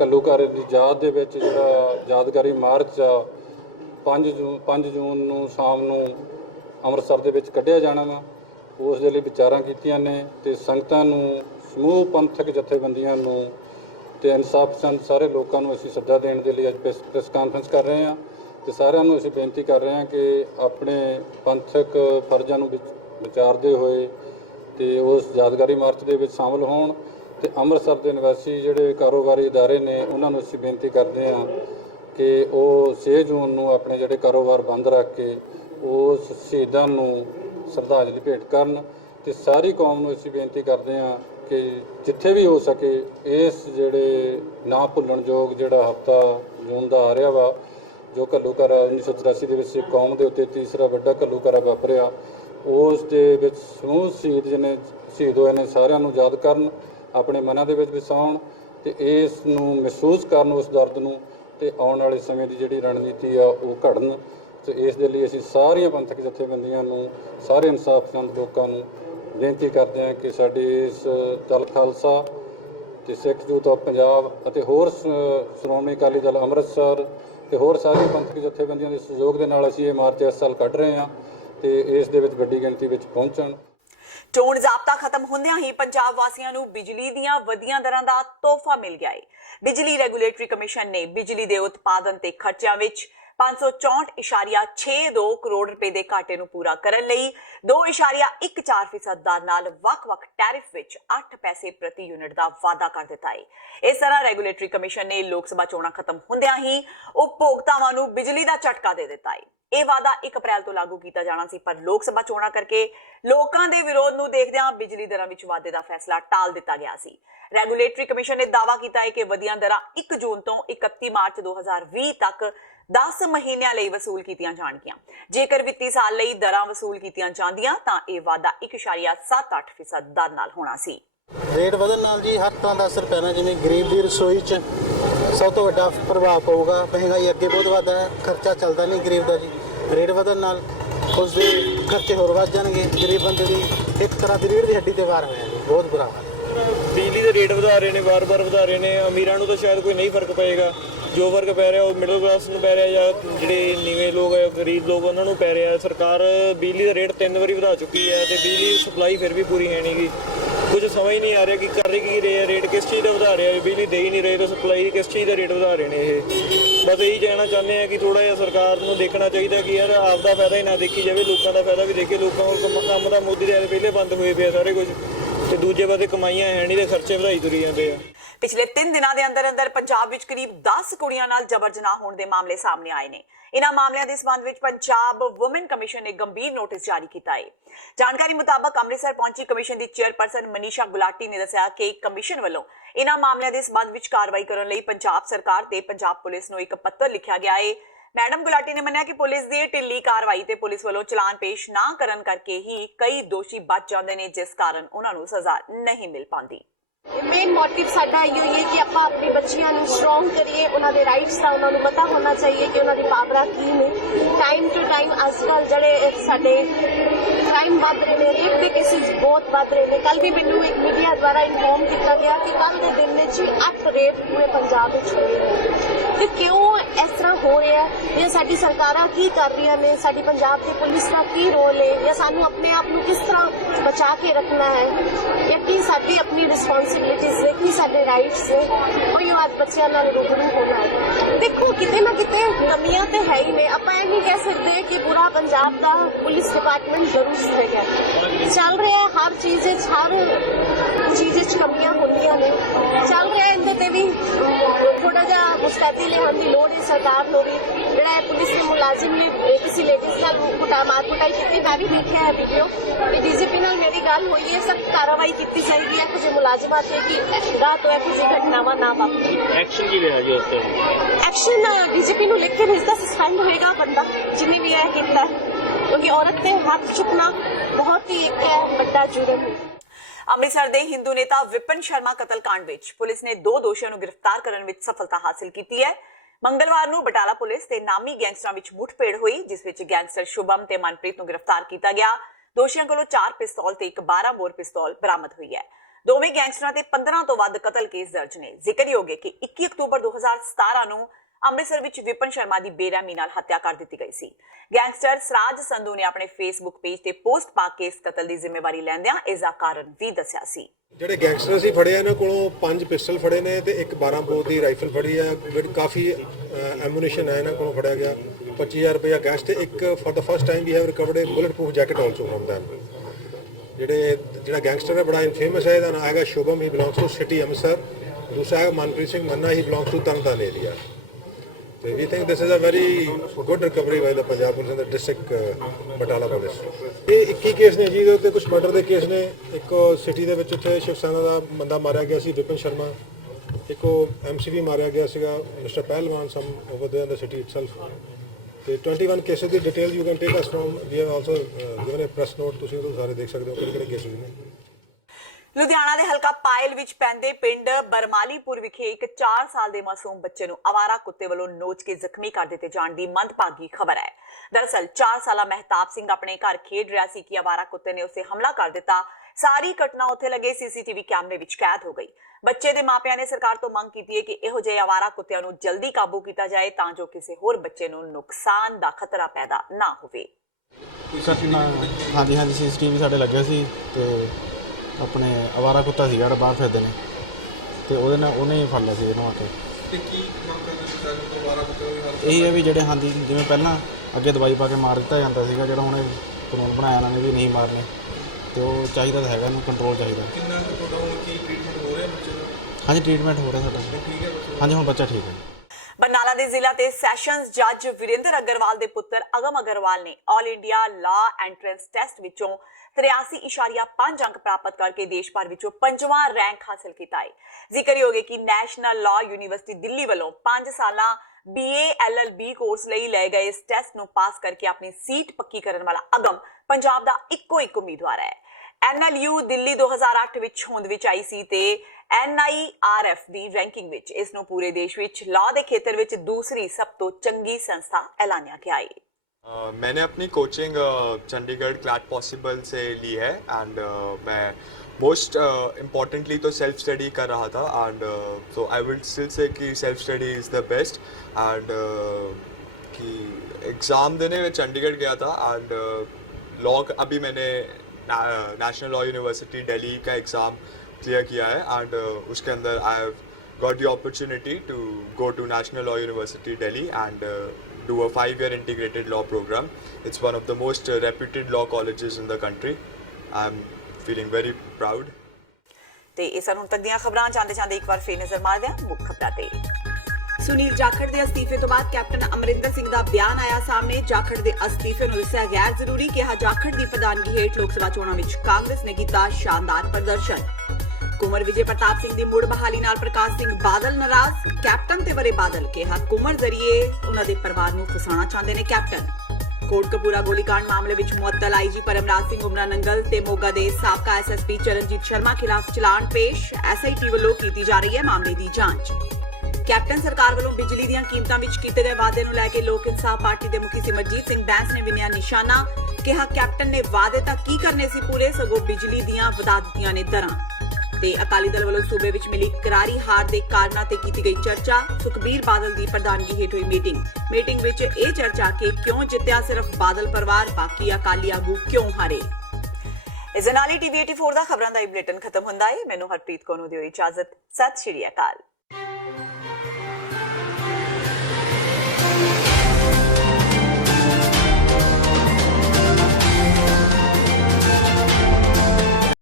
ਘੱਲੂਘਾਰੇ ਦੀ ਯਾਦ ਦੇ ਵਿੱਚ ਜਿਹੜਾ ਯਾਦਗਾਰੀ ਮਾਰਚ ਆ 5 ਜੂਨ ਨੂੰ ਸ਼ਾਮ ਨੂੰ ਅੰਮ੍ਰਿਤਸਰ ਦੇ ਵਿੱਚ ਕੱਢਿਆ ਜਾਣਾ ਵਾ। ਉਸ ਦੇ ਲਈ ਵਿਚਾਰਾਂ ਕੀਤੀਆਂ ਨੇ ਤੇ ਸੰਗਤਾਂ ਨੂੰ, ਸਮੂਹ ਪੰਥਕ ਜਥੇਬੰਦੀਆਂ ਨੂੰ ਤੇ ਇਨਸਾਫ ਪਸੰਦ ਸਾਰੇ ਲੋਕਾਂ ਨੂੰ ਅਸੀਂ ਸੱਦਾ ਦੇਣ ਦੇ ਲਈ ਅੱਜ ਪ੍ਰੈਸ ਕਾਨਫਰੰਸ ਕਰ ਰਹੇ ਹਾਂ ਤੇ ਸਾਰਿਆਂ ਨੂੰ ਅਸੀਂ ਬੇਨਤੀ ਕਰ ਰਹੇ ਹਾਂ ਕਿ ਆਪਣੇ ਪੰਥਕ ਫਰਜ਼ਾਂ ਨੂੰ ਵਿਚਾਰਦੇ ਹੋਏ ਤੇ ਉਸ ਯਾਦਗਾਰੀ ਮਾਰਚ ਦੇ ਵਿੱਚ ਸ਼ਾਮਲ ਹੋਣ ਤੇ ਅੰਮ੍ਰਿਤਸਰ ਦੇ ਨਿਵਾਸੀ ਜਿਹੜੇ ਕਾਰੋਬਾਰੀ ਅਦਾਰੇ ਨੇ ਉਹਨਾਂ ਨੂੰ ਅਸੀਂ ਬੇਨਤੀ ਕਰਦੇ ਹਾਂ ਕਿ ਉਹ 6 ਜੂਨ ਨੂੰ ਆਪਣੇ ਜਿਹੜੇ ਕਾਰੋਬਾਰ ਬੰਦ ਰੱਖ ਕੇ ਉਸ ਸ਼ਹੀਦਾਂ ਨੂੰ ਸ਼ਰਧਾਂਜਲੀ ਭੇਟ ਕਰਨ ਤੇ ਸਾਰੀ ਕੌਮ ਨੂੰ ਅਸੀਂ ਬੇਨਤੀ ਕਰਦੇ ਹਾਂ ਕਿ ਜਿੱਥੇ ਵੀ ਹੋ ਸਕੇ ਇਸ ਜਿਹੜੇ ਨਾ ਭੁੱਲਣਯੋਗ ਜਿਹੜਾ ਹਫ਼ਤਾ ਜੂਨ ਦਾ ਆ ਰਿਹਾ ਵਾ, ਜੋ ਘੱਲੂਘਾਰਾ 1983 ਦੇ ਵਿੱਚ ਕੌਮ ਦੇ ਉੱਤੇ ਤੀਸਰਾ ਵੱਡਾ ਘੱਲੂਘਾਰਾ ਵਾਪਰਿਆ, ਉਸ ਦੇ ਵਿੱਚ ਸਮੂਹ ਸ਼ਹੀਦ ਹੋਏ ਨੇ ਸਾਰਿਆਂ ਨੂੰ ਯਾਦ ਕਰਨ, ਆਪਣੇ ਮਨਾਂ ਦੇ ਵਿੱਚ ਵਸਾਉਣ ਤੇ ਇਸ ਨੂੰ ਮਹਿਸੂਸ ਕਰਨ ਉਸ ਦਰਦ ਨੂੰ ਤੇ ਆਉਣ ਵਾਲੇ ਸਮੇਂ ਦੀ ਜਿਹੜੀ ਰਣਨੀਤੀ ਆ ਉਹ ਘੜਨ। ਤੇ ਇਸ ਦੇ ਲਈ ਅਸੀਂ ਸਾਰੀਆਂ ਪੰਥਕ ਜਥੇਬੰਦੀਆਂ ਨੂੰ, ਸਾਰੇ ਇਨਸਾਫ ਪਸੰਦ ਲੋਕਾਂ ਨੂੰ ਬੇਨਤੀ ਕਰਦੇ ਹਾਂ ਕਿ ਸਾਡੀ ਇਸ ਦਲ ਖਾਲਸਾ ਤੇ ਸਿੱਖ ਯੂਥ ਆਫ ਪੰਜਾਬ ਅਤੇ ਹੋਰ ਸ਼੍ਰੋਮਣੀ ਅਕਾਲੀ ਦਲ ਅੰਮ੍ਰਿਤਸਰ ਤੇ ਹੋਰ ਸਾਰੀਆਂ ਪੰਥਕ ਜਥੇਬੰਦੀਆਂ ਦੇ ਸਹਿਯੋਗ ਦੇ ਨਾਲ ਅਸੀਂ ਇਹ ਮਾਰਚ ਇਸ ਸਾਲ ਕੱਢ ਰਹੇ ਹਾਂ ਤੇ ਇਸ ਦੇ ਵਿੱਚ ਵੱਡੀ ਗਿਣਤੀ ਵਿੱਚ ਪਹੁੰਚਣ। ਚੋਣ ਜ਼ਾਬਤਾ ਖਤਮ ਹੁੰਦਿਆਂ ਹੀ ਪੰਜਾਬ ਵਾਸੀਆਂ ਨੂੰ ਬਿਜਲੀ ਦੀਆਂ ਵਧੀਆਂ ਦਰਾਂ ਦਾ ਤੋਹਫਾ ਮਿਲ ਗਿਆ ਹੈ। ਬਿਜਲੀ ਰੈਗੂਲੇਟਰੀ ਕਮਿਸ਼ਨ ਨੇ ਬਿਜਲੀ ਦੇ ਉਤਪਾਦਨ ਤੇ ਖਰਚਿਆਂ ਵਿੱਚ 564.62 ਕਰੋੜ ਰੁਪਏ ਦੇ ਘਾਟੇ ਨੂੰ ਪੂਰਾ ਕਰਨ ਲਈ 2.14% ਦਰ ਨਾਲ ਵੱਖ-ਵੱਖ ਟੈਰਿਫ ਵਿੱਚ 8 ਪੈਸੇ ਪ੍ਰਤੀ ਯੂਨਿਟ ਦਾ ਵਾਅਦਾ ਕਰ ਦਿੱਤਾ ਹੈ। ਇਸ ਤਰ੍ਹਾਂ ਰੈਗੂਲੇਟਰੀ ਕਮਿਸ਼ਨ ਨੇ ਲੋਕ ਸਭਾ ਚੋਣਾਂ ਖਤਮ ਹੁੰਦਿਆਂ ਹੀ ਉਪਭੋਗਤਾਵਾਂ ਨੂੰ ਬਿਜਲੀ ਦਾ ਝਟਕਾ ਦੇ ਦਿੱਤਾ ਹੈ। ਇਹ ਵਾਅਦਾ 1 ਅਪ੍ਰੈਲ ਤੋਂ ਲਾਗੂ ਕੀਤਾ ਜਾਣਾ ਸੀ, ਪਰ ਲੋਕ ਸਭਾ ਚੋਣਾਂ ਕਰਕੇ ਲੋਕਾਂ ਦੇ ਵਿਰੋਧ ਨੂੰ ਦੇਖਦਿਆਂ ਬਿਜਲੀ ਦਰਾਂ ਵਿੱਚ ਵਾਧੇ ਦਾ ਫੈਸਲਾ ਟਾਲ ਦਿੱਤਾ ਗਿਆ ਸੀ। ਰੈਗੂਲੇਟਰੀ ਕਮਿਸ਼ਨ ਨੇ ਦਾਅਵਾ ਕੀਤਾ ਹੈ ਕਿ ਵਧੀਆਂ ਦਰਾਂ 1 ਜੂਨ ਤੋਂ 31 ਮਾਰਚ 2020 ਤੱਕ 10 ਮਹੀਨਿਆਂ ਲਈ ਵਸੂਲ ਕੀਤੀਆਂ ਜਾਣਗੀਆਂ। ਜੇਕਰ ਵਿੱਤੀ ਸਾਲ ਲਈ ਦਰਾਂ ਵਸੂਲ ਕੀਤੀਆਂ ਜਾਂਦੀਆਂ ਤਾਂ ਇਹ ਵਾਧਾ 1.78% ਦਰ ਨਾਲ ਹੋਣਾ ਸੀ। ਰੇਟ ਵਧਣ ਨਾਲ ਜੀ ਹਰ ਤਰ੍ਹਾਂ ਦਾ ਅਸਰ ਪੈਣਾ, ਜਿਵੇਂ ਗਰੀਬ ਦੀ ਰਸੋਈ 'ਚ ਸਭ ਤੋਂ ਵੱਡਾ ਪ੍ਰਭਾਵ ਪਊਗਾ। ਮਹਿੰਗਾਈ ਅੱਗੇ ਬਹੁਤ ਵੱਧਦਾ ਹੈ, ਖਰਚਾ ਚੱਲਦਾ ਨਹੀਂ ਗਰੀਬ ਦਾ ਜੀ। ਰੇਟ ਵਧਣ ਨਾਲ ਉਸ ਦੇ ਖਰਚੇ ਹੋਰ ਵੱਧ ਜਾਣਗੇ। ਗਰੀਬ ਬੰਦੇ ਦੀ ਇੱਕ ਤਰ੍ਹਾਂ ਦੀ ਰੀੜ੍ਹ ਦੀ ਹੱਡੀ 'ਤੇ ਵਾਰ ਹੋਇਆ ਜੀ, ਬਹੁਤ ਬੁਰਾ ਹਾਲ। ਬਿਜਲੀ ਦੇ ਰੇਟ ਵਧਾ ਰਹੇ ਨੇ, ਵਾਰ-ਵਾਰ ਵਧਾ ਰਹੇ ਨੇ। ਅਮੀਰਾਂ ਨੂੰ ਤਾਂ ਸ਼ਾਇਦ ਕੋਈ ਨਹੀਂ ਫਰਕ ਪਏਗਾ, ਜੋ ਫਰਕ ਪੈ ਰਿਹਾ ਉਹ ਮਿਡਲ ਕਲਾਸ ਨੂੰ ਪੈ ਰਿਹਾ ਜਾਂ ਜਿਹੜੇ ਨੀਵੇਂ ਲੋਕ ਹੈ, ਗਰੀਬ ਲੋਕ, ਉਹਨਾਂ ਨੂੰ ਪੈ ਰਿਹਾ। ਸਰਕਾਰ ਬਿਜਲੀ ਦਾ ਰੇਟ 3 ਵਾਰੀ ਵਧਾ ਚੁੱਕੀ ਹੈ ਤੇ ਬਿਜਲੀ ਸਪਲਾਈ ਫਿਰ ਵੀ ਪੂਰੀ ਹੈ ਨਹੀਂ ਗੀ। ਕੁਝ ਸਮਝ ਨਹੀਂ ਆ ਰਿਹਾ ਕਿ ਕਰ ਰਹੀ ਕੀ ਰਹੇ, ਰੇਟ ਕਿਸ ਚੀਜ਼ ਦਾ ਵਧਾ ਰਿਹਾ। ਬਿਜਲੀ ਦੇ ਹੀ ਨਹੀਂ ਰਹੇ ਤਾਂ ਸਪਲਾਈ ਕਿਸ ਚੀਜ਼ ਦਾ ਰੇਟ ਵਧਾ ਰਹੇ ਨੇ ਇਹ। ਬਸ ਇਹੀ ਕਹਿਣਾ ਚਾਹੁੰਦੇ ਹਾਂ ਕਿ ਥੋੜ੍ਹਾ ਜਿਹਾ ਸਰਕਾਰ ਨੂੰ ਦੇਖਣਾ ਚਾਹੀਦਾ ਕਿ ਯਾਰ ਆਪਦਾ ਫਾਇਦਾ ਹੀ ਨਾ ਦੇਖੀ ਜਾਵੇ, ਲੋਕਾਂ ਦਾ ਫਾਇਦਾ ਵੀ ਦੇਖੇ। ਲੋਕਾਂ ਕੋਲ ਕੰਮ ਦਾ ਮੋਦੀ ਦੇ ਪਹਿਲੇ ਬੰਦ ਹੋਏ ਪਏ ਸਾਰੇ ਕੁਝ, ਤੇ ਦੂਜੇ ਪਾਸੇ ਕਮਾਈਆਂ ਹੈ ਨਹੀਂ ਤੇ ਖਰਚੇ ਵਧਾਈ ਤੁਰੀ ਜਾਂਦੇ ਆ। ਪਿਛਲੇ 3 ਦਿਨਾਂ ਦੇ ਅੰਦਰ ਪੰਜਾਬ ਵਿੱਚ ਕਰੀਬ 10 ਕੁੜੀਆਂ ਨਾਲ ਜਬਰ ਜਨਾਹ ਹੋਣ ਦੇ ਮਾਮਲੇ ਸਾਹਮਣੇ ਆਏ ਨੇ। ਇਹਨਾਂ ਮਾਮਲਿਆਂ ਦੇ ਸਬੰਧ ਵਿੱਚ ਪੰਜਾਬ ਵੂਮਨ ਕਮਿਸ਼ਨ ਨੇ ਗੰਭੀਰ ਨੋਟਿਸ ਜਾਰੀ ਕੀਤਾ ਹੈ। ਜਾਣਕਾਰੀ ਮੁਤਾਬਕ ਅੰਮ੍ਰਿਤਸਰ ਪਹੁੰਚੀ ਕਮਿਸ਼ਨ ਦੀ ਚੇਅਰਪਰਸਨ ਮਨੀਸ਼ਾ ਗੁਲਾਟੀ ਨੇ ਦੱਸਿਆ ਕਿ ਕਮਿਸ਼ਨ ਵੱਲੋਂ ਇਹਨਾਂ ਮਾਮਲਿਆਂ ਦੇ ਸਬੰਧ ਵਿੱਚ ਕਾਰਵਾਈ ਕਰਨ ਲਈ ਪੰਜਾਬ ਸਰਕਾਰ ਤੇ ਪੰਜਾਬ ਪੁਲਿਸ ਨੂੰ ਇੱਕ ਪੱਤਰ ਲਿਖਿਆ ਗਿਆ ਹੈ। ਮੈਡਮ ਗੁਲਾਟੀ ਨੇ ਮੰਨਿਆ ਕਿ ਪੁਲਿਸ ਦੀ ਢਿੱਲੀ ਕਾਰਵਾਈ ਤੇ ਪੁਲਿਸ ਵੱਲੋਂ ਚਲਾਨ ਪੇਸ਼ ਨਾ ਕਰਨ ਕਰਕੇ ਹੀ ਕਈ ਦੋਸ਼ੀ ਬਚ ਜਾਂਦੇ ਨੇ, ਜਿਸ ਕਾਰਨ ਉਹਨਾਂ ਨੂੰ ਸਜ਼ਾ ਨਹੀਂ ਮਿਲ ਪਾਉਂਦੀ। ਮੇਨ ਮੋਟਿਵ ਸਾਡਾ ਇਹੋ ਹੀ ਹੈ ਕਿ ਆਪਾਂ ਆਪਣੀ ਬੱਚੀਆਂ ਨੂੰ ਸਟਰੋਂਗ ਕਰੀਏ, ਉਹਨਾਂ ਦੇ ਰਾਈਟਸ ਦਾ ਉਹਨਾਂ ਨੂੰ ਪਤਾ ਹੋਣਾ ਚਾਹੀਏ ਕਿ ਉਹਨਾਂ ਦੀ ਪਾਵਰਾਂ ਕੀ ਨੇ। ਟਾਈਮ ਟੂ ਟਾਈਮ ਅੱਜ ਕੱਲ੍ਹ ਜਿਹੜੇ ਸਾਡੇ ਕ੍ਰਾਈਮ ਵੱਧ ਰਹੇ ਨੇ, ਰੇਪ ਦੇ ਕੇਸਿਸ ਬਹੁਤ ਵੱਧ ਰਹੇ ਨੇ। ਕੱਲ ਵੀ ਮੈਨੂੰ ਇੱਕ ਮੀਡੀਆ ਦੁਆਰਾ ਇਨਫੋਰਮ ਕੀਤਾ ਗਿਆ ਕਿ ਕੱਲ ਦੇ ਦਿਨ ਵਿੱਚ 8 ਰੇਪ ਪੂਰੇ ਪੰਜਾਬ ਵਿੱਚ ਹੋਏ ਨੇ। ਤੇ ਕਿਉਂ ਇਸ ਤਰ੍ਹਾਂ ਹੋ ਰਿਹਾ ਹੈ, ਜਾਂ ਸਾਡੀ ਸਰਕਾਰਾਂ ਕੀ ਕਰ ਰਹੀਆਂ ਨੇ, ਸਾਡੀ ਪੰਜਾਬ ਦੀ ਪੁਲਿਸ ਦਾ ਕੀ ਰੋਲ ਹੈ, ਜਾਂ ਸਾਨੂੰ ਆਪਣੇ ਆਪ ਨੂੰ ਕਿਸ ਤਰ੍ਹਾਂ ਬਚਾ ਕੇ ਰੱਖਣਾ ਹੈ, ਜਾਂ ਕੀ ਸਾਡੀ ਆਪਣੀ ਰਿਸਪੌਂਸਿਬਿਲਿਟੀਜ਼ ਨੇ, ਕੀ ਸਾਡੇ ਰਾਈਟਸ ਨੇ, ਉਹ ਹੀ ਅੱਜ ਬੱਚਿਆਂ ਨਾਲ ਰੂਬਰੂ ਹੋਣਾ ਹੈ। ਦੇਖੋ ਕਿਤੇ ਨਾ ਕਿਤੇ ਕਮੀਆਂ ਤੇ ਹੈ ਹੀ ਨੇ। ਆਪਾਂ ਇਹ ਨਹੀਂ ਕਹਿ ਸਕਦੇ ਕਿ ਪੂਰਾ ਪੰਜਾਬ ਦਾ ਪੁਲਿਸ ਡਿਪਾਰਟਮੈਂਟ ਦਰੁਸਤ ਹੈਗਾ। ਚੱਲ ਰਿਹਾ ਹਰ ਚੀਜ਼ ਵਿੱਚ, ਹਰ ਚੀਜ਼ ਵਿੱਚ ਕਮੀਆਂ ਹੁੰਦੀਆਂ ਨੇ, ਚੱਲ ਰਿਹਾ ਇਹਦੇ ਤੇ ਵੀ ਥੋੜਾ ਜਿਹਾ ਮੁਸਤੈਦੀ ਲੈਣ ਦੀ ਲੋੜ ਹੈ ਸਰਕਾਰ ਨੂੰ ਵੀ। ਜਿਹੜਾ ਪੁਲਿਸ ਦੇ ਮੁਲਾਜ਼ਮ ਨੇ ਕਿਸੇ ਲੇਡੀਜ਼ ਨਾਲ ਮਾਰ ਕੁਟਾਈ ਕੀਤੀ, ਮੈਂ ਵੀ ਦੇਖਿਆ ਹੈ ਵੀਡੀਓ, ਕਿ ਡੀਜੀਪੀ ਨਾਲ ਮੇਰੀ ਗੱਲ ਹੋਈ ਹੈ, ਸਖਤ ਕਾਰਵਾਈ ਕੀਤੀ ਜਾਏਗੀ ਇਹੋ ਜਿਹੇ ਮੁਲਾਜ਼ਮਾਂ ਤੇ ਕਿ ਰਾਤ ਤੋਂ ਇਹੋ ਜਿਹੀ ਘਟਨਾਵਾਂ ਨਾ ਵਾਪਰਨ। ਐਕਸ਼ਨ ਕੀ ਲਿਆ ਜੀ ਉਸ ਤੇ? ਐਕਸ਼ਨ ਡੀਜੀਪੀ ਨੂੰ ਲਿਖ ਕੇ ਭੇਜਦਾ, ਸਸਪੈਂਡ ਹੋਏਗਾ ਬੰਦਾ ਜਿੰਨੇ ਵੀ ਇਹ ਕੀਤਾ, ਕਿਉਂਕਿ ਔਰਤ ਤੇ ਹੱਥ ਚੁੱਕਣਾ ਬਹੁਤ ਹੀ ਇੱਕ ਵੱਡਾ ਜੁਰਮ ਹੈ। ਅੰਮ੍ਰਿਤਸਰ ਦੇ ਹਿੰਦੂ ਨੇਤਾ ਵਿਪਨ ਸ਼ਰਮਾ ਕਤਲकांड ਵਿੱਚ ਪੁਲਿਸ ਨੇ 2 ਦੋਸ਼ੀਆਂ ਨੂੰ ਗ੍ਰਿਫਤਾਰ ਕਰਨ ਵਿੱਚ ਸਫਲਤਾ ਹਾਸਲ ਕੀਤੀ ਹੈ। ਮੰਗਲਵਾਰ ਨੂੰ ਬਟਾਲਾ ਪੁਲਿਸ ਤੇ ਨਾਮੀ ਗੈਂਗਸਟਰਾਂ ਵਿੱਚ ਮੁੱਠਭੇੜ ਹੋਈ, ਜਿਸ ਵਿੱਚ ਗੈਂਗਸਟਰ ਸ਼ੁਭਮ ਤੇ ਮਨਪ੍ਰੀਤ ਨੂੰ ਗ੍ਰਿਫਤਾਰ ਕੀਤਾ ਗਿਆ। ਦੋਸ਼ੀਆਂ ਕੋਲੋਂ 4 ਪਿਸਤੌਲ ਤੇ ਇੱਕ 12 ਬੋਰ ਪਿਸਤੌਲ ਬਰਾਮਦ ਹੋਈ ਹੈ। ਦੋਵੇਂ ਗੈਂਗਸਟਰਾਂ ਤੇ 15 ਤੋਂ ਵੱਧ ਕਤਲ ਕੇਸ ਦਰਜ ਨੇ। ਜ਼ਿਕਰਯੋਗ ਹੈ ਕਿ 21 ਅਕਤੂਬਰ 2017 ਨੂੰ ਅੰਮ੍ਰਿਤਸਰ ਵਿੱਚ ਵਿਪਨ ਸ਼ਰਮਾ ਦੀ ਬੇਰਹਿਮੀ ਨਾਲ ਹੱਤਿਆ ਕਰ ਦਿੱਤੀ ਗਈ ਸੀ। ਗੈਂਗਸਟਰ ਸਰਾਜ ਸੰਧੂ ਨੇ ਆਪਣੇ ਫੇਸਬੁੱਕ ਪੇਜ ਤੇ ਪੋਸਟ ਪਾ ਕੇ ਇਸ ਕਤਲ ਦੀ ਜ਼ਿੰਮੇਵਾਰੀ ਲੈਂਦਿਆਂ ਇਸ ਦਾ ਕਾਰਨ ਵੀ ਦੱਸਿਆ ਸੀ। ਜਿਹੜੇ ਗੈਂਗਸਟਰ ਸੀ ਫੜੇ ਇਹਨਾਂ ਕੋਲੋਂ 5 ਪਿਸਟਲ ਫੜੇ ਨੇ ਤੇ ਇੱਕ 12 ਬੋਰ ਦੀ ਰਾਈਫਲ ਫੜੀ ਹੈ। ਕਾਫੀ ਐਮੂਨੀਸ਼ਨ ਹੈ ਇਹਨਾਂ ਕੋਲੋਂ ਫੜਿਆ ਗਿਆ। 25000 ਰੁਪਇਆ ਕੈਸ਼ ਤੇ ਇੱਕ for the first time we have recovered a bullet proof jacket also from them. ਜਿਹੜਾ ਗੈਂਗਸਟਰ ਹੈ ਬੜਾ ਇਨਫੇਮਸ ਹੈ, ਇਹਦਾ ਨਾਮ ਹੈਗਾ Shubham, he belongs to city Amritsar. ਦੂਸਰਾ ਹੈ Manpreet Singh Manna, he belongs to Tarn Taran area. So we think this is a very good recovery by the Punjab Police and the district Batala Police. ਇਹ 21 ਕੇਸ ਨੇ ਜੀ, ਇਹਦੇ ਉੱਤੇ ਕੁਝ ਮਰਡਰ ਦੇ ਕੇਸ ਨੇ। ਇੱਕ ਸਿਟੀ ਦੇ ਵਿੱਚ ਉੱਥੇ ਸ਼ਿਵ ਸੈਨਾ ਦਾ ਬੰਦਾ ਮਾਰਿਆ ਗਿਆ ਸੀ ਵਿਪਨ ਸ਼ਰਮਾ। ਇੱਕ MCV ਮਾਰਿਆ ਗਿਆ ਸੀਗਾ mister Pehalwan some over there in the city itself. ਤੇ 21 ਕੇਸਿਸ ਦੀ detail you can take us from, we have also given a press note, ਤੁਸੀਂ ਉਹ ਸਾਰੇ ਦੇਖ ਸਕਦੇ ਹੋ ਕਿਹੜੇ ਕੇਸਿਸ ਨੇ। ਲੁਧਿਆਣਾ ਦੇ ਹਲਕਾ ਪਾਇਲ ਵਿੱਚ ਪੈਂਦੇ ਪਿੰਡ ਬਰਮਾਲੀਪੁਰ ਵਿਖੇ ਇੱਕ 4 ਸਾਲ ਦੇ ਮਾਸੂਮ ਬੱਚੇ ਨੂੰ ਆਵਾਰਾ ਕੁੱਤੇ ਵੱਲੋਂ ਨੋਚ ਕੇ ਜ਼ਖਮੀ ਕਰ ਦਿੱਤੇ ਜਾਣ ਦੀ ਮੰਦਭਾਗੀ ਖਬਰ ਹੈ। ਦਰਅਸਲ 4 ਸਾਲਾ ਮਹਿਤਾਬ ਸਿੰਘ ਆਪਣੇ ਘਰ ਖੇਡ ਰਿਹਾ ਸੀ ਕਿ ਆਵਾਰਾ ਕੁੱਤੇ ਨੇ ਉਸੇ ਹਮਲਾ ਕਰ ਦਿੱਤਾ। ਸਾਰੀ ਘਟਨਾ ਉੱਥੇ ਲੱਗੇ CCTV ਕੈਮਰੇ ਵਿੱਚ ਕੈਦ ਹੋ ਗਈ। ਬੱਚੇ ਦੇ ਮਾਪਿਆਂ ਨੇ ਸਰਕਾਰ ਤੋਂ ਮੰਗ ਕੀਤੀ ਹੈ ਕਿ ਇਹੋ ਜਿਹੇ ਆਵਾਰਾ ਕੁੱਤਿਆਂ ਨੂੰ ਜਲਦੀ ਕਾਬੂ ਕੀਤਾ ਜਾਏ ਤਾਂ ਜੋ ਕਿਸੇ ਹੋਰ ਬੱਚੇ ਨੂੰ ਨੁਕਸਾਨ ਦਾ ਖਤਰਾ ਪੈਦਾ ਨਾ ਹੋਵੇ। ਹਾਂਜੀ CCTV ਸਾਡੇ ਲੱਗਿਆ ਸੀ ਤੇ ਆਪਣੇ ਅਵਾਰਾ ਕੁੱਤਾ ਸੀ ਜਿਹੜਾ ਬਾਹਰ ਫਿਰਦੇ ਨੇ ਤੇ ਉਹਨੇ ਹੀ ਫੜ ਲਿਆ ਸੀ ਇਹਨੂੰ ਆ ਕੇ। ਇਹ ਹੈ ਵੀ ਜਿਹੜੇ ਹਾਂਜੀ ਜਿਵੇਂ ਪਹਿਲਾਂ ਅੱਗੇ ਦਵਾਈ ਪਾ ਕੇ ਮਾਰ ਦਿੱਤਾ ਜਾਂਦਾ ਸੀਗਾ, ਜਿਹੜਾ ਹੁਣ ਕਾਨੂੰਨ ਬਣਾਇਆ ਇਹਨਾਂ ਨੇ ਵੀ ਨਹੀਂ ਮਾਰਨੇ, ਤੇ ਉਹ ਚਾਹੀਦਾ ਤਾਂ ਹੈਗਾ, ਇਹਨੂੰ ਕੰਟਰੋਲ ਚਾਹੀਦਾ। ਹਾਂਜੀ ਟ੍ਰੀਟਮੈਂਟ ਹੋ ਰਿਹਾ ਸਾਡਾ। ਹਾਂਜੀ ਹੁਣ ਬੱਚਾ ਠੀਕ ਹੈ। ਬਰਨਾਲਾ ਦੇ ਜ਼ਿਲ੍ਹਾ ਤੇ ਸੈਸ਼ਨਜ਼ ਜੱਜ ਵਿਰਿੰਦਰ ਅਗਰਵਾਲ ਦੇ ਪੁੱਤਰ ਅਗਮ ਅਗਰਵਾਲ ਨੇ all India law entrance test ਵਿੱਚੋਂ 83.5 ਅੰਕ ਪ੍ਰਾਪਤ ਕਰਕੇ ਦੇਸ਼ ਭਰ ਵਿੱਚੋਂ 5ਵਾਂ ਰੈਂਕ ਹਾਸਲ ਕੀਤਾ ਹੈ। ਜ਼ਿਕਰਯੋਗ ਹੈ ਕਿ ਨੈਸ਼ਨਲ ਲਾਅ ਯੂਨੀਵਰਸਿਟੀ ਦਿੱਲੀ ਵੱਲੋਂ 5 ਸਾਲਾਂ BA LLB ਕੋਰਸ ਲਈ ਲਏ ਗਏ ਇਸ ਟੈਸਟ ਨੂੰ ਪਾਸ ਕਰਕੇ ਆਪਣੀ ਸੀਟ ਪੱਕੀ ਕਰਨ ਵਾਲਾ ਅਗਮ ਪੰਜਾਬ ਦਾ ਇੱਕੋ ਇੱਕ ਉਮੀਦਵਾਰ ਹੈ। NLU ਦਿੱਲੀ 2008 ਵਿੱਚ ਹੋਂਦ ਵਿੱਚ ਆਈ ਸੀ ਤੇ NIRF ਦੀ ਰੈਂਕਿੰਗ ਵਿੱਚ ਇਸ ਨੂੰ ਪੂਰੇ ਦੇਸ਼ ਵਿੱਚ ਲਾਅ ਦੇ ਖੇਤਰ ਵਿੱਚ ਦੂਸਰੀ ਸਭ ਤੋਂ ਚੰਗੀ ਸੰਸਥਾ ਐਲਾਨਿਆ ਗਿਆ ਹੈ। मैंने अपनी कोचिंग चंडीगढ़ क्लैट पॉसिबल से ली है एंड मैं मोस्ट इम्पॉर्टेंटली तो सेल्फ स्टडी कर रहा था and so I will still say कि self study is the best and कि एग्ज़ाम देने में चंडीगढ़ गया था एंड लॉ अभी मैंने नेशनल लॉ यूनिवर्सिटी दिल्ली का एग्ज़ाम क्लियर किया है एंड उसके अंदर I have got the opportunity to go to National Law University Delhi and do a 5-year integrated law program. It's one of the most reputed law colleges in the country. I'm feeling very proud. ਤੇ ਇਹ ਸਨ ਹੁਣ ਤੱਕ ਦੀਆਂ ਖਬਰਾਂ। ਚਾਹੁੰਦੇ ਇੱਕ ਵਾਰ ਫੇਰ ਨਜ਼ਰ ਮਾਰਦੇ ਹਾਂ ਮੁੱਖ ਖਬਰਾਂ ਤੇ। ਸੁਨੀਲ ਜਾਖੜ ਦੇ ਅਸਤੀਫੇ ਤੋਂ ਬਾਅਦ ਕੈਪਟਨ ਅਮਰਿੰਦਰ ਸਿੰਘ ਦਾ ਬਿਆਨ ਆਇਆ ਸਾਹਮਣੇ। ਜਾਖੜ ਦੇ ਅਸਤੀਫੇ ਨੂੰ ਦੱਸਿਆ ਗੈਰ ਜ਼ਰੂਰੀ, ਕਿਹਾ ਜਾਖੜ ਦੀ ਪ੍ਰਧਾਨਗੀ ਹੇਠ ਲੋਕ ਸਭਾ ਚੋਣਾਂ ਵਿੱਚ ਕਾਂਗਰਸ ਨੇ ਕੀਤਾ ਸ਼ਾਨਦਾਰ ਪ੍ਰਦਰਸ਼ਨ। ਕੁਮਰ ਵਿਜੇ ਪ੍ਰਤਾਪ ਸਿੰਘ ਦੀ ਮੁੜ ਬਹਾਲੀ ਨਾਲ ਪ੍ਰਕਾਸ਼ ਸਿੰਘ ਬਾਦਲ ਨਾਰਾਜ਼, ਕੈਪਟਨ ਤੇ ਵਰੇ ਬਾਦਲ, ਕਿਹਾ ਕੁਮਰ ਜ਼ਰੀਏ ਉਹਨਾਂ ਦੇ ਪਰਿਵਾਰ ਨੂੰ ਫਸਾਉਣਾ ਚਾਹੁੰਦੇ ਨੇ ਕੈਪਟਨ। ਕੋਟਕਪੂਰਾ ਗੋਲੀकांड ਮਾਮਲੇ ਵਿੱਚ ਮੁਅੱਤਲ IG ਪਰਮਰਾਜ ਸਿੰਘ ਉਮਰਾ ਨੰਗਲ ਤੇ ਮੋਗਾ ਦੇ ਸਾਬਕਾ SSP ਚਰਨਜੀਤ ਸ਼ਰਮਾ ਖਿਲਾਫ ਚਲਾਨ ਪੇਸ਼, SIT ਵੱਲੋਂ ਕੀਤੀ ਜਾ ਰਹੀ ਹੈ ਮਾਮਲੇ ਦੀ ਜਾਂਚ। ਕੈਪਟਨ ਸਰਕਾਰ ਵੱਲੋਂ ਬਿਜਲੀ ਦੀਆਂ ਕੀਮਤਾਂ ਵਿੱਚ ਕੀਤੇ ਗਏ ਵਾਅਦੇ ਨੂੰ ਲੈ ਕੇ ਲੋਕ ਇਨਸਾਫ ਪਾਰਟੀ ਦੇ ਮੁਖੀ ਸਿਮਰਜੀਤ ਸਿੰਘ ਬੈਂਸ ਨੇ ਵਿਨਿਆ ਨਿਸ਼ਾਨਾ, ਕਿਹਾ ਕੈਪਟਨ ਨੇ ਵਾਅਦੇ ਤਾਂ ਕੀ ਕਰਨੇ ਸੀ ਪੂਰੇ, ਸਗੋਂ ਬਿਜਲੀ ਦੀਆਂ ਵਧਾ ਦਿੱਤੀਆਂ ਨੇ ਦਰਾਂ। ਤੇ ਅਕਾਲੀ ਦਲ ਵੱਲੋਂ ਸੂਬੇ ਵਿੱਚ ਮਿਲੀ ਕਰਾਰੀ ਹਾਰ ਦੇ ਕਾਰਨਾਂ ਤੇ ਕੀਤੀ ਗਈ ਚਰਚਾ। ਸੁਖਬੀਰ ਬਾਦਲ ਦੀ ਪ੍ਰਧਾਨਗੀ ਹੇਠ ਹੋਈ ਮੀਟਿੰਗ ਵਿੱਚ ਇਹ ਚਰਚਾ ਕਿ ਕਿਉਂ ਜਿੱਤਿਆ ਸਿਰਫ ਬਾਦਲ ਪਰਿਵਾਰ, ਬਾਕੀ ਅਕਾਲੀ ਆਗੂ ਕਿਉਂ ਹਾਰੇ। ਇਸ ਦੇ ਨਾਲ ਹੀ TV 84 ਦਾ ਖਬਰਾਂ ਦਾ ਇਹ ਬੁਲੇਟਿਨ ਖਤਮ ਹੁੰਦਾ ਹੈ। ਮੈਨੂੰ ਹਰਪ੍ਰੀਤ ਕੌਰ ਨੂੰ ਦਿਓ ਇਜਾਜ਼ਤ। ਸਤਿ ਸ਼੍ਰੀ ਅਕਾਲ।